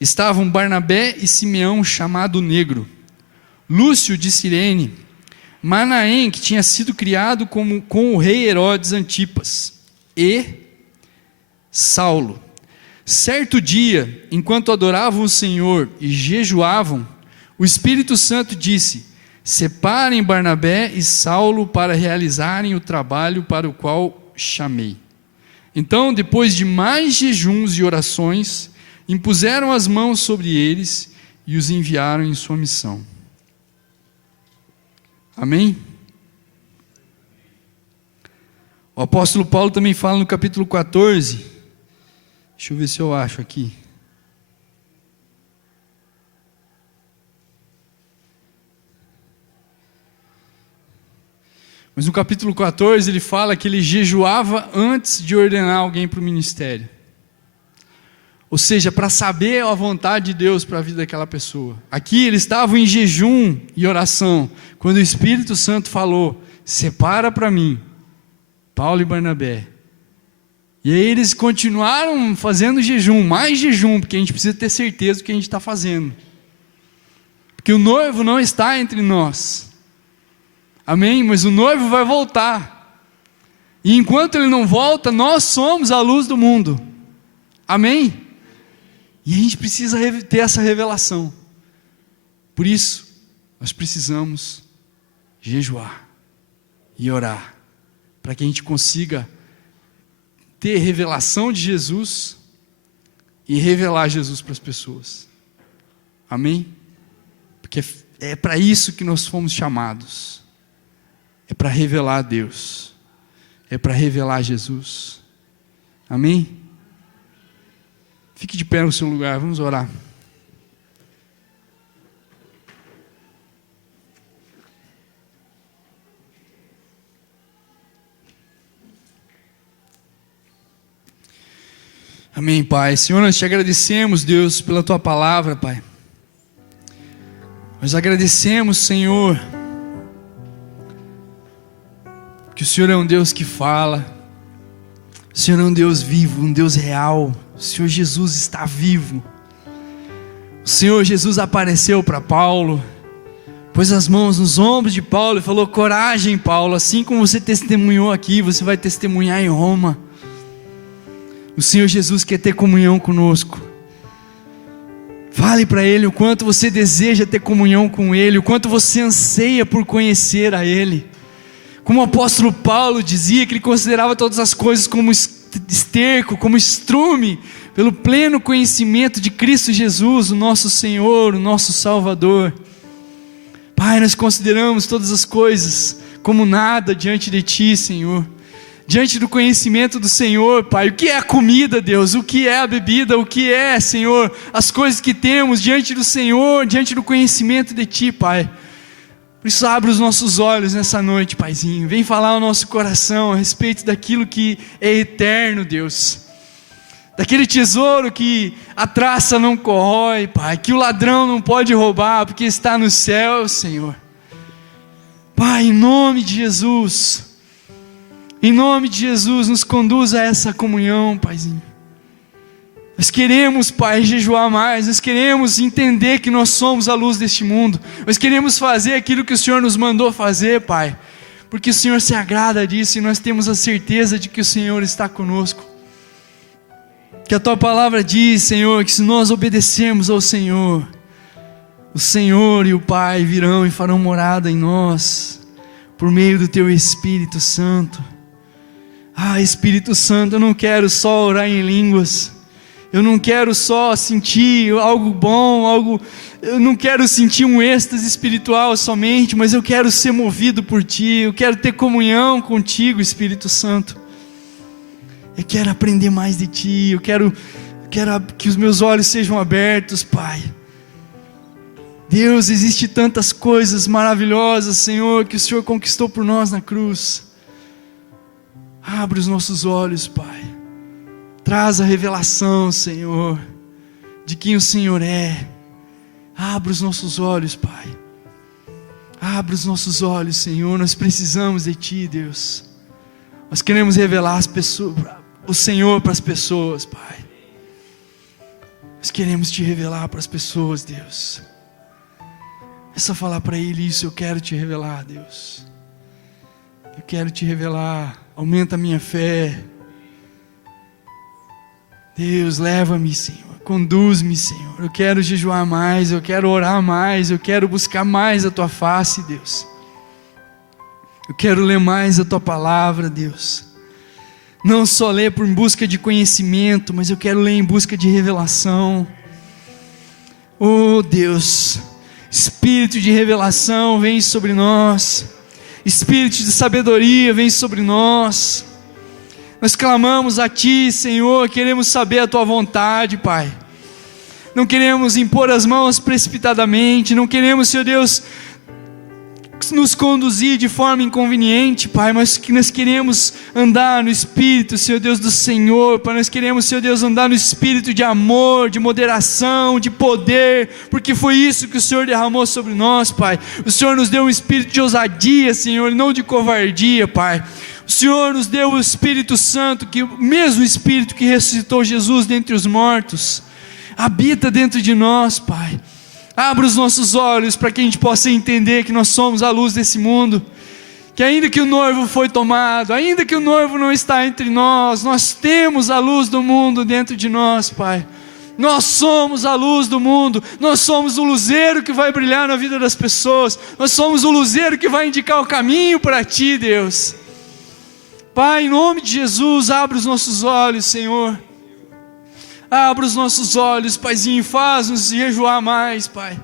estavam Barnabé e Simeão, chamado Negro, Lúcio de Cirene, Manaém, que tinha sido criado com o rei Herodes Antipas, e Saulo. Certo dia, enquanto adoravam o Senhor e jejuavam, o Espírito Santo disse: separem Barnabé e Saulo para realizarem o trabalho para o qual chamei. Então, depois de mais jejuns e orações, impuseram as mãos sobre eles e os enviaram em sua missão. Amém? O apóstolo Paulo também fala no capítulo 14, deixa eu ver se eu acho aqui. Mas no capítulo 14 ele fala que ele jejuava antes de ordenar alguém para o ministério. Ou seja, para saber a vontade de Deus para a vida daquela pessoa. Aqui eles estavam em jejum e oração, quando o Espírito Santo falou: separa para mim Paulo e Barnabé. E aí eles continuaram fazendo jejum, mais jejum, porque a gente precisa ter certeza do que a gente está fazendo. Porque o noivo não está entre nós. Amém? Mas o noivo vai voltar. E enquanto ele não volta, nós somos a luz do mundo. Amém? E a gente precisa ter essa revelação. Por isso, nós precisamos jejuar e orar, para que a gente consiga ter revelação de Jesus e revelar Jesus para as pessoas. Amém? Porque é para isso que nós fomos chamados. é para revelar a Deus, é para revelar Jesus. Amém? Fique de pé no seu lugar, vamos orar. Amém, Pai. Senhor, nós te agradecemos, Deus, pela Tua palavra, Pai. Nós agradecemos, Senhor, que o Senhor é um Deus que fala, o Senhor é um Deus vivo, um Deus real, o Senhor Jesus está vivo. O Senhor Jesus apareceu para Paulo, pôs as mãos nos ombros de Paulo e falou: coragem, Paulo, assim como você testemunhou aqui, você vai testemunhar em Roma. O Senhor Jesus quer ter comunhão conosco. Fale para Ele o quanto você deseja ter comunhão com Ele, o quanto você anseia por conhecer a Ele. Como o apóstolo Paulo dizia, que ele considerava todas as coisas como esterco, como estrume, pelo pleno conhecimento de Cristo Jesus, o nosso Senhor, o nosso Salvador. Pai, nós consideramos todas as coisas como nada diante de Ti, Senhor. Diante do conhecimento do Senhor, Pai, o que é a comida, Deus, o que é a bebida, o que é, Senhor, as coisas que temos diante do Senhor, diante do conhecimento de Ti, Pai. Por isso abre os nossos olhos nessa noite, Paizinho, vem falar ao nosso coração a respeito daquilo que é eterno, Deus, daquele tesouro que a traça não corrói, Pai, que o ladrão não pode roubar, porque está no céu, Senhor. Pai, em nome de Jesus, nos conduz a essa comunhão, Paizinho. Nós queremos, Pai, jejuar mais, nós queremos entender que nós somos a luz deste mundo, nós queremos fazer aquilo que o Senhor nos mandou fazer, Pai, porque o Senhor se agrada disso e nós temos a certeza de que o Senhor está conosco. Que a Tua palavra diz, Senhor, que se nós obedecermos ao Senhor, o Senhor e o Pai virão e farão morada em nós, por meio do Teu Espírito Santo. Ah, Espírito Santo, eu não quero só orar em línguas, eu não quero só sentir algo bom, eu não quero sentir um êxtase espiritual somente, mas eu quero ser movido por Ti, eu quero ter comunhão contigo, Espírito Santo. Eu quero aprender mais de Ti, eu quero que os meus olhos sejam abertos, Pai. Deus, existe tantas coisas maravilhosas, Senhor, que o Senhor conquistou por nós na cruz. Abre os nossos olhos, Pai. Traz a revelação, Senhor, de quem o Senhor é. Abre os nossos olhos, Pai. Abre os nossos olhos, Senhor. Nós precisamos de Ti, Deus. Nós queremos revelar o Senhor para as pessoas, Pai. Nós queremos Te revelar para as pessoas, Deus. É só falar para Ele isso: eu quero Te revelar, Deus. Eu quero Te revelar. Aumenta a minha fé. Deus, leva-me, Senhor. Conduz-me, Senhor. Eu quero jejuar mais, eu quero orar mais, eu quero buscar mais a Tua face, Deus. Eu quero ler mais a Tua palavra, Deus. Não só ler por busca de conhecimento, mas eu quero ler em busca de revelação. Oh, Deus, Espírito de revelação vem sobre nós. Espírito de sabedoria vem sobre nós. Nós clamamos a Ti, Senhor, queremos saber a Tua vontade, Pai. Não queremos impor as mãos precipitadamente, não queremos, Senhor Deus, nos conduzir de forma inconveniente, Pai, mas que nós queremos andar no Espírito, Senhor Deus, do Senhor, Pai. Nós queremos, Senhor Deus, andar no Espírito de amor, de moderação, de poder, porque foi isso que o Senhor derramou sobre nós, Pai. O Senhor nos deu um espírito de ousadia, Senhor, não de covardia, Pai. O Senhor nos deu o Espírito Santo, que o mesmo Espírito que ressuscitou Jesus dentre os mortos, habita dentro de nós, Pai. Abra os nossos olhos para que a gente possa entender que nós somos a luz desse mundo, que ainda que o noivo foi tomado, ainda que o noivo não está entre nós, nós temos a luz do mundo dentro de nós, Pai. Nós somos a luz do mundo, nós somos o luzeiro que vai brilhar na vida das pessoas, nós somos o luzeiro que vai indicar o caminho para Ti, Deus. Pai, em nome de Jesus, abre os nossos olhos, Senhor. Abra os nossos olhos, Paizinho, faz-nos jejuar mais, Pai.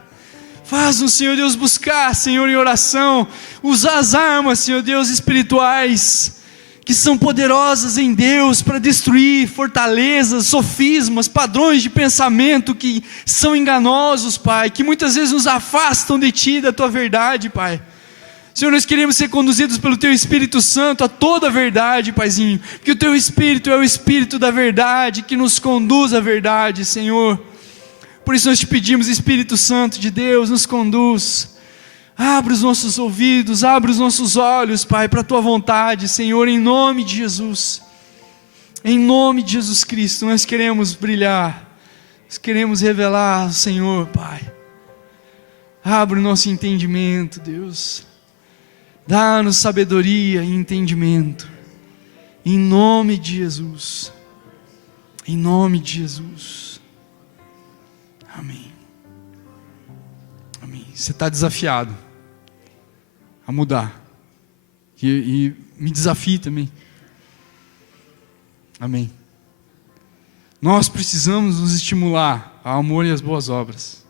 Faz-nos, Senhor Deus, buscar, Senhor, em oração, usar as armas, Senhor Deus, espirituais, que são poderosas em Deus para destruir fortalezas, sofismas, padrões de pensamento que são enganosos, Pai, que muitas vezes nos afastam de Ti, da Tua verdade, Pai. Senhor, nós queremos ser conduzidos pelo Teu Espírito Santo a toda a verdade, Paizinho, porque o Teu Espírito é o Espírito da verdade, que nos conduz à verdade, Senhor. Por isso nós te pedimos, Espírito Santo de Deus, nos conduz, abre os nossos ouvidos, abre os nossos olhos, Pai, para a Tua vontade, Senhor, em nome de Jesus, em nome de Jesus Cristo, nós queremos brilhar, nós queremos revelar, Senhor, Pai, abre o nosso entendimento, Deus, dá-nos sabedoria e entendimento, em nome de Jesus, em nome de Jesus. Amém. Amém. Você está desafiado a mudar. E me desafie também. Amém. Nós precisamos nos estimular ao amor e às boas obras.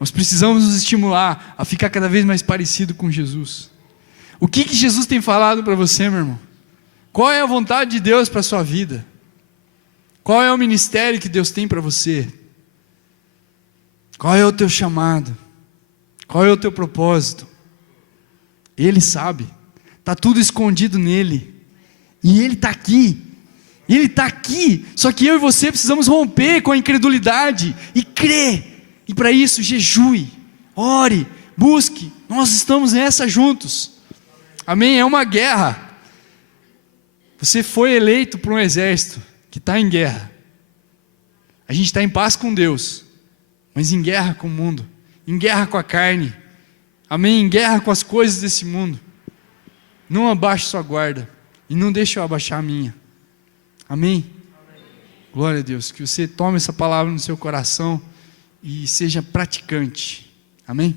Nós precisamos nos estimular a ficar cada vez mais parecido com Jesus. O que Jesus tem falado para você, meu irmão? Qual é a vontade de Deus para a sua vida? Qual é o ministério que Deus tem para você? Qual é o teu chamado? Qual é o teu propósito? Ele sabe, está tudo escondido nele, e Ele está aqui, Ele está aqui, só que eu e você precisamos romper com a incredulidade, e crer, e para isso jejue, ore, busque, nós estamos nessa juntos, amém? É uma guerra, você foi eleito para um exército, que está em guerra, a gente está em paz com Deus, mas em guerra com o mundo, em guerra com a carne, amém? Em guerra com as coisas desse mundo. Não abaixe sua guarda, e não deixe eu abaixar a minha, amém? Glória a Deus, que você tome essa palavra no seu coração, e seja praticante, amém?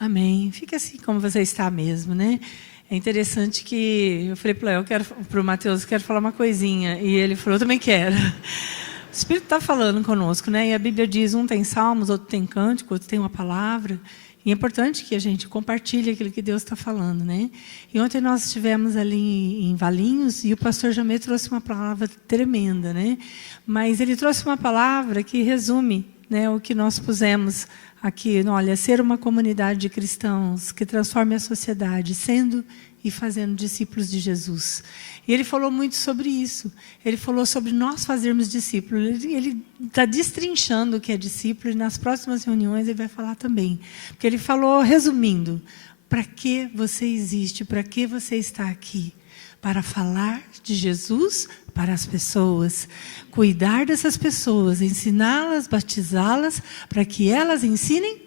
Amém, fica assim como você está mesmo, né? É interessante que eu falei para o Mateus, quero falar uma coisinha, e ele falou, eu também quero. O Espírito está falando conosco, né? E a Bíblia diz, um tem salmos, outro tem cântico, outro tem uma palavra, e é importante que a gente compartilhe aquilo que Deus está falando, né? E ontem nós estivemos ali em Valinhos, e o pastor Jamê trouxe uma palavra tremenda, né? Mas ele trouxe uma palavra que resume, né, o que nós pusemos aqui, olha, ser uma comunidade de cristãos que transforme a sociedade, sendo e fazendo discípulos de Jesus. E ele falou muito sobre isso. Ele falou sobre nós fazermos discípulos. Ele está destrinchando o que é discípulo, e nas próximas reuniões ele vai falar também. Porque ele falou, resumindo, para que você existe, para que você está aqui? Para falar de Jesus para as pessoas, cuidar dessas pessoas, ensiná-las, batizá-las, para que elas ensinem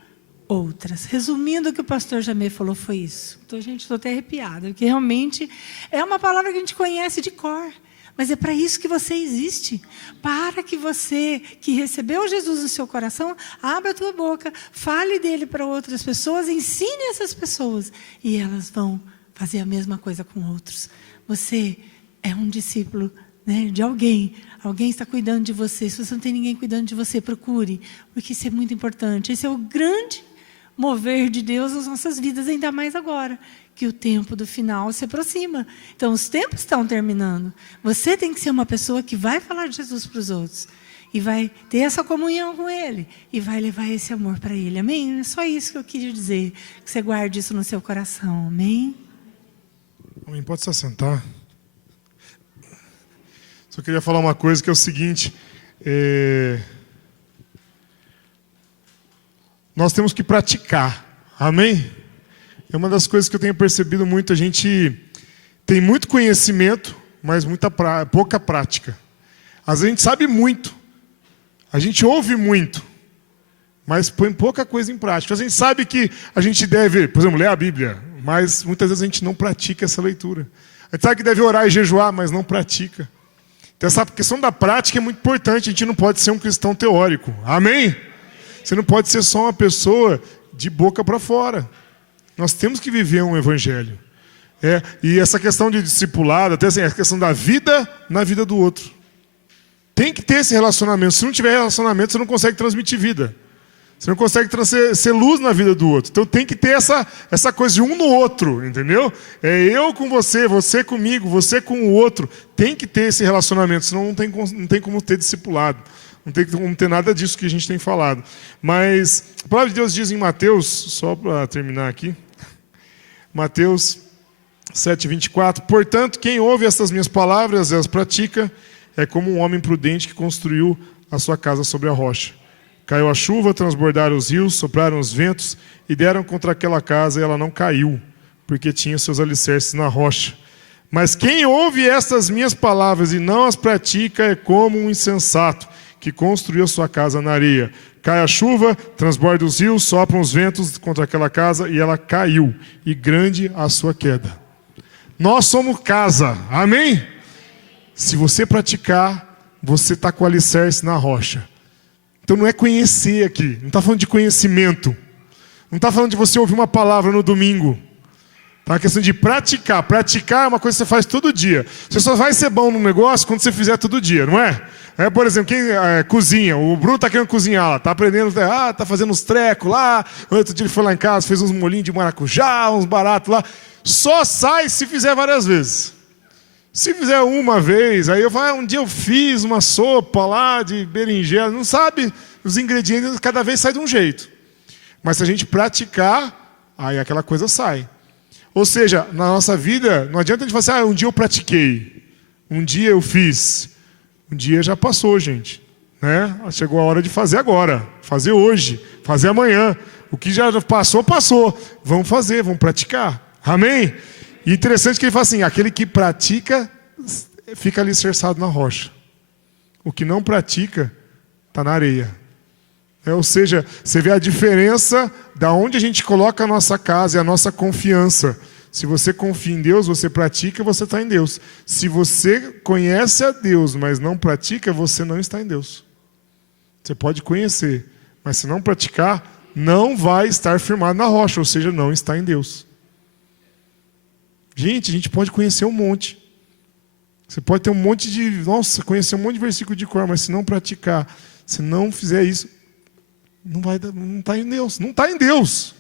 outras. Resumindo, o que o pastor Jamê falou foi isso. Então, gente, estou até arrepiada, porque realmente é uma palavra que a gente conhece de cor, mas é para isso que você existe, para que você, que recebeu Jesus no seu coração, abra a tua boca, fale dele para outras pessoas, ensine essas pessoas, e elas vão fazer a mesma coisa com outros. Você é um discípulo, né, de alguém. Alguém está cuidando de você. Se você não tem ninguém cuidando de você, procure. Porque isso é muito importante. Esse é o grande mover de Deus nas nossas vidas, ainda mais agora, que o tempo do final se aproxima. Então, os tempos estão terminando. Você tem que ser uma pessoa que vai falar de Jesus para os outros. E vai ter essa comunhão com Ele. E vai levar esse amor para Ele. Amém? É só isso que eu queria dizer. Que você guarde isso no seu coração. Amém? Amém. Pode se assentar. Só queria falar uma coisa, que é o seguinte. Nós temos que praticar. Amém? É uma das coisas que eu tenho percebido muito. A gente tem muito conhecimento, mas pouca prática. Às vezes a gente sabe muito. A gente ouve muito, mas põe pouca coisa em prática. A gente sabe que a gente deve, por exemplo, ler a Bíblia, mas muitas vezes a gente não pratica essa leitura. A gente sabe que deve orar e jejuar, mas não pratica. Então essa questão da prática é muito importante. A gente não pode ser um cristão teórico. Amém? Você não pode ser só uma pessoa de boca para fora. Nós temos que viver um evangelho. E essa questão de discipulado, até assim, a questão da vida na vida do outro. Tem que ter esse relacionamento. Se não tiver relacionamento, você não consegue transmitir vida. Você não consegue ser luz na vida do outro. Então tem que ter essa coisa de um no outro, entendeu? É eu com você, você comigo, você com o outro. Tem que ter esse relacionamento, senão não tem como ter discipulado. Não tem como ter nada disso que a gente tem falado. Mas a palavra de Deus diz em Mateus, só para terminar aqui, Mateus 7:24, portanto, quem ouve estas minhas palavras e as pratica, é como um homem prudente que construiu a sua casa sobre a rocha. Caiu a chuva, transbordaram os rios, sopraram os ventos e deram contra aquela casa e ela não caiu, porque tinha seus alicerces na rocha. Mas quem ouve estas minhas palavras e não as pratica é como um insensato que construiu a sua casa na areia. Cai a chuva, transborda os rios, sopram os ventos contra aquela casa e ela caiu, e grande a sua queda. Nós somos casa, amém? Se você praticar, você está com o alicerce na rocha. Então não é conhecer aqui, não está falando de conhecimento. Não está falando de você ouvir uma palavra no domingo. Tá a questão de praticar. Praticar é uma coisa que você faz todo dia. Você só vai ser bom no negócio quando você fizer todo dia, não é? Por exemplo, quem cozinha, o Bruno está querendo cozinhar lá, está aprendendo, está fazendo uns trecos lá. Outro dia ele foi lá em casa, fez uns molhinhos de maracujá, uns baratos lá. Só sai se fizer várias vezes. Se fizer uma vez, aí eu falo, um dia eu fiz uma sopa lá de berinjela, não sabe os ingredientes, cada vez sai de um jeito. Mas se a gente praticar, aí aquela coisa sai. Ou seja, na nossa vida, não adianta a gente falar assim, um dia eu pratiquei, um dia eu fiz, um dia já passou, gente. Né? Chegou a hora de fazer agora, fazer hoje, fazer amanhã. O que já passou, passou. Vamos fazer, vamos praticar. Amém? E interessante que ele fala assim, aquele que pratica fica alicerçado na rocha. O que não pratica está na areia. Ou seja, você vê a diferença da onde a gente coloca a nossa casa e a nossa confiança. Se você confia em Deus, você pratica, você está em Deus. Se você conhece a Deus, mas não pratica, você não está em Deus. Você pode conhecer, mas se não praticar, não vai estar firmado na rocha, ou seja, não está em Deus. Gente, a gente pode conhecer um monte. Você pode ter um monte de... Nossa, conhecer um monte de versículo de cor, mas se não praticar, se não fizer isso, não está em Deus. Não está em Deus.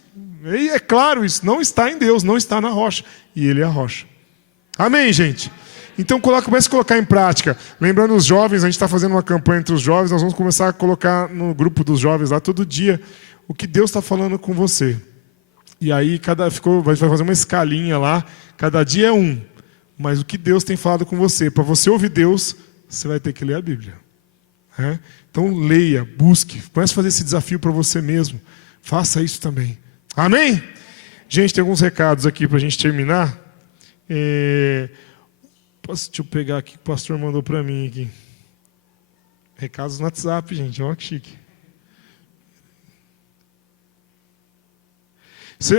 E é claro isso, não está em Deus, não está na rocha. E Ele é a rocha. Amém, gente? Então comece a colocar em prática. Lembrando os jovens, a gente está fazendo uma campanha entre os jovens, nós vamos começar a colocar no grupo dos jovens lá todo dia o que Deus está falando com você. E aí vai fazer uma escalinha lá, cada dia é um. Mas o que Deus tem falado com você? Para você ouvir Deus, você vai ter que ler a Bíblia. Então leia, busque, comece a fazer esse desafio para você mesmo. Faça isso também. Amém? Gente, tem alguns recados aqui para a gente terminar. Deixa eu pegar aqui que o pastor mandou para mim aqui. Recados no WhatsApp, gente. Olha que chique.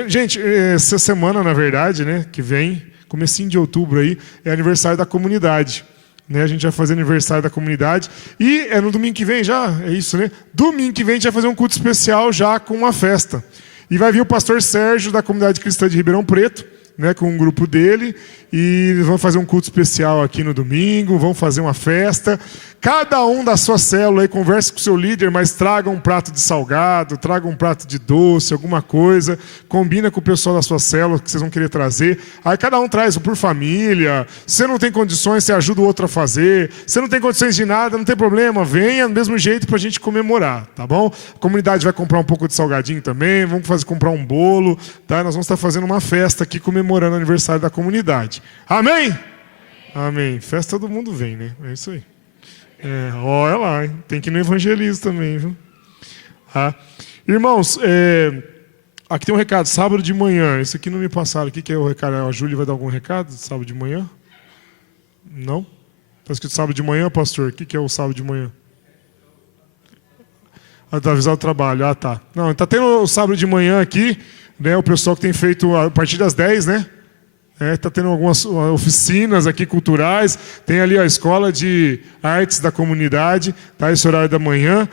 Gente, essa semana, na verdade, né, que vem, comecinho de outubro aí, é aniversário da comunidade. Né, a gente vai fazer aniversário da comunidade. E é no domingo que vem já, é isso, né? Domingo que vem a gente vai fazer um culto especial já com uma festa. E vai vir o pastor Sérgio da Comunidade Cristã de Ribeirão Preto, né, com um grupo dele, e eles vão fazer um culto especial aqui no domingo, vão fazer uma festa. Cada um da sua célula aí converse com o seu líder, mas traga um prato de salgado, traga um prato de doce, alguma coisa, combina com o pessoal da sua célula que vocês vão querer trazer. Aí cada um traz por família. Se você não tem condições, você ajuda o outro a fazer. Se você não tem condições de nada, não tem problema, venha do mesmo jeito para a gente comemorar, tá bom? A comunidade vai comprar um pouco de salgadinho também, vamos comprar um bolo, tá? Nós vamos estar fazendo uma festa aqui comemorando o aniversário da comunidade. Amém? Amém. Festa todo mundo vem, né? É isso aí. Olha lá, hein? Tem que ir no evangelismo também, viu? Irmãos, aqui tem um recado, sábado de manhã. Esse aqui não me passaram. O que é o recado? A Júlia vai dar algum recado sábado de manhã? Não? Está escrito sábado de manhã, pastor? O que é o sábado de manhã? Da avisar o trabalho. Tá. Não, está tendo o sábado de manhã aqui, né? O pessoal que tem feito a partir das 10, né? Está tendo algumas oficinas aqui culturais. Tem ali a escola de artes da comunidade, tá? Esse horário da manhã.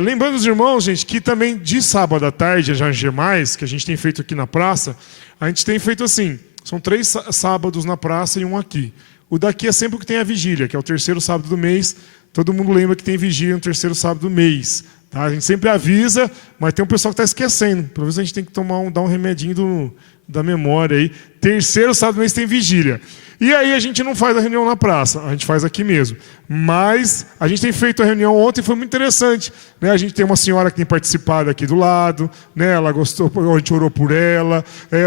Lembrando os irmãos, gente, que também de sábado à tarde, já mais, que a gente tem feito aqui na praça, a gente tem feito assim, são 3 sábados na praça e um aqui. O daqui é sempre o que tem a vigília, que é o terceiro sábado do mês, todo mundo lembra que tem vigília no terceiro sábado do mês. Tá? A gente sempre avisa, mas tem um pessoal que está esquecendo. Pelo menos a gente tem que dar um remedinho da memória aí. Terceiro sábado do mês tem vigília. E aí a gente não faz a reunião na praça, a gente faz aqui mesmo. Mas a gente tem feito a reunião ontem, foi muito interessante. Né? A gente tem uma senhora que tem participado aqui do lado, né? Ela gostou, a gente orou por ela.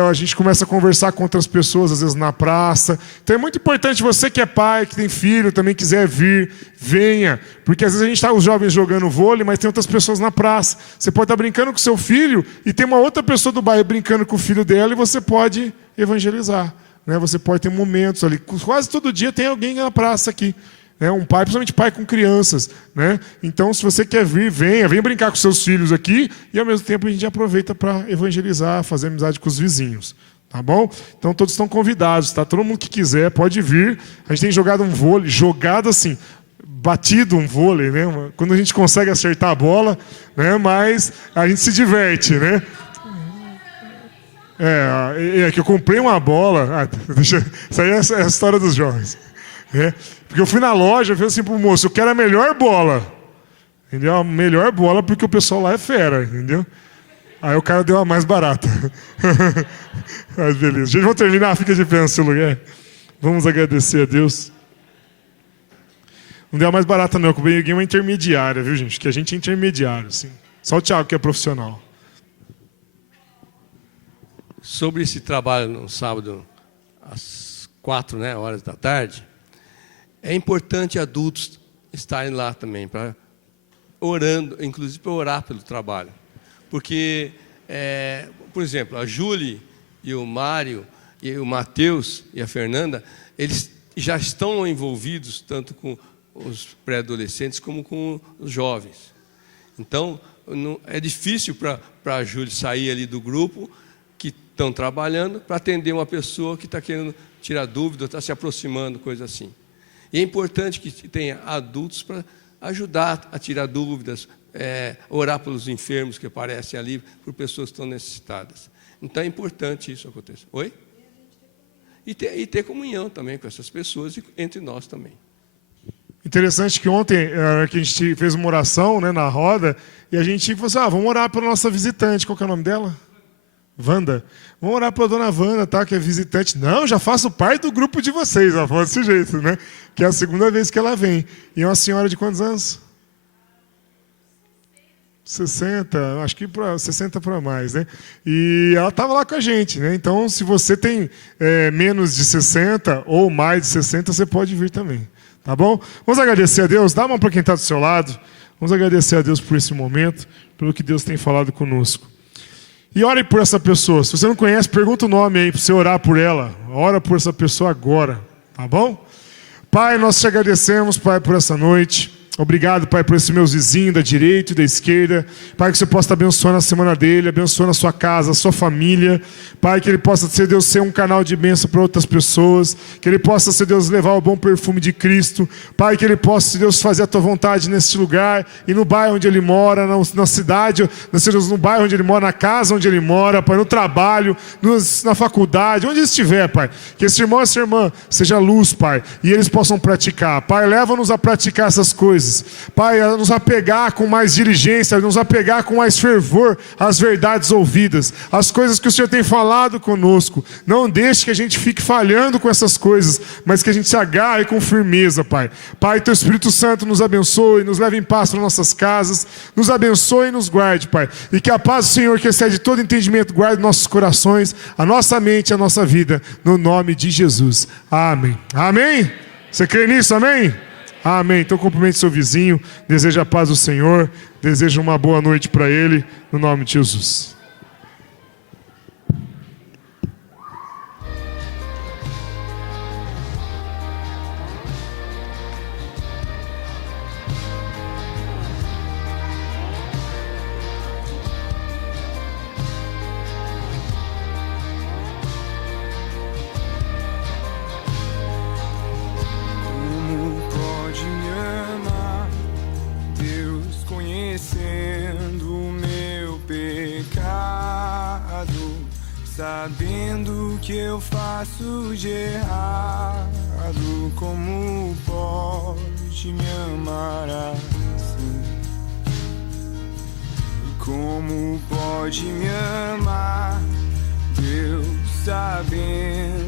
A gente começa a conversar com outras pessoas, às vezes na praça. Então é muito importante, você que é pai, que tem filho, também quiser vir, venha. Porque às vezes a gente está os jovens jogando vôlei, mas tem outras pessoas na praça. Você pode estar brincando com seu filho e tem uma outra pessoa do bairro brincando com o filho dela e você pode evangelizar. Né? Você pode ter momentos ali. Quase todo dia tem alguém na praça aqui. Né? Um pai, principalmente pai com crianças. Né? Então, se você quer vir, venha brincar com seus filhos aqui e ao mesmo tempo a gente aproveita para evangelizar, fazer amizade com os vizinhos. Tá bom? Então todos estão convidados, tá? Todo mundo que quiser pode vir. A gente tem jogado um vôlei, jogado assim, batido um vôlei, né? Quando a gente consegue acertar a bola, né? Mas a gente se diverte, né? É que eu comprei uma bola. Isso aí é a história dos jovens. Né? Porque eu fui na loja e falei assim pro moço, eu quero a melhor bola. Entendeu? A melhor bola porque o pessoal lá é fera, entendeu? Aí o cara deu a mais barata. Mas beleza. Gente, vamos terminar, fica de pé no seu lugar. Vamos agradecer a Deus. Não deu a mais barata não, eu peguei uma intermediária, viu gente? Que a gente é intermediário, assim. Só o Thiago que é profissional. Sobre esse trabalho no sábado, às 4 horas da tarde, é importante adultos estarem lá também, orando, inclusive para orar pelo trabalho. Porque, por exemplo, a Júlia e o Mário, e o Mateus e a Fernanda, eles já estão envolvidos tanto com os pré-adolescentes como com os jovens. Então, é difícil para a Júlia sair ali do grupo que estão trabalhando para atender uma pessoa que está querendo tirar dúvida, está se aproximando, coisa assim. E é importante que tenha adultos para ajudar a tirar dúvidas, orar pelos enfermos que aparecem ali, por pessoas que estão necessitadas. Então é importante isso acontecer. Oi? E ter comunhão também com essas pessoas e entre nós também. Interessante que ontem que a gente fez uma oração, né, na roda, e a gente falou assim, vamos orar pela nossa visitante. Qual que é o nome dela? Wanda. Vamos orar pela dona Wanda, tá, que é visitante. Não, já faço parte do grupo de vocês. Ela falou desse jeito, né? Que é a segunda vez que ela vem. E é uma senhora de quantos anos? 60, acho que 60 para mais, né? E ela estava lá com a gente, né? Então, se você tem menos de 60 ou mais de 60, você pode vir também. Tá bom? Vamos agradecer a Deus. Dá a mão para quem está do seu lado. Vamos agradecer a Deus por esse momento, pelo que Deus tem falado conosco. E ore por essa pessoa. Se você não conhece, pergunta o nome aí para você orar por ela. Ora por essa pessoa agora. Tá bom? Pai, nós te agradecemos, Pai, por essa noite. Obrigado, Pai, por esse meu vizinho da direita e da esquerda. Pai, que você possa estar abençoando a semana dele, abençoando a sua casa, a sua família. Pai, que ele possa, ser Deus, ser um canal de bênção para outras pessoas. Que ele possa, ser Deus, levar o bom perfume de Cristo. Pai, que ele possa, ser Deus, fazer a tua vontade neste lugar e no bairro onde ele mora, na cidade, no bairro onde ele mora, na casa onde ele mora, Pai, no trabalho, na faculdade, onde estiver, Pai. Que esse irmão e essa irmã seja luz, Pai, e eles possam praticar. Pai, leva-nos a praticar essas coisas. Pai, a nos apegar com mais diligência, a nos apegar com mais fervor às verdades ouvidas, às coisas que o Senhor tem falado conosco. Não deixe que a gente fique falhando com essas coisas, mas que a gente se agarre com firmeza, Pai. Pai, Teu Espírito Santo nos abençoe, nos leve em paz para nossas casas, nos abençoe e nos guarde, Pai. E que a paz do Senhor, que excede todo entendimento, guarde nossos corações, a nossa mente e a nossa vida, no nome de Jesus. Amém. Amém? Você crê nisso? Amém? Amém. Então cumprimente seu vizinho, deseja a paz do Senhor, deseja uma boa noite para ele, no nome de Jesus. Sabendo que eu faço de errado, como pode me amar? Como pode me amar, Deus sabendo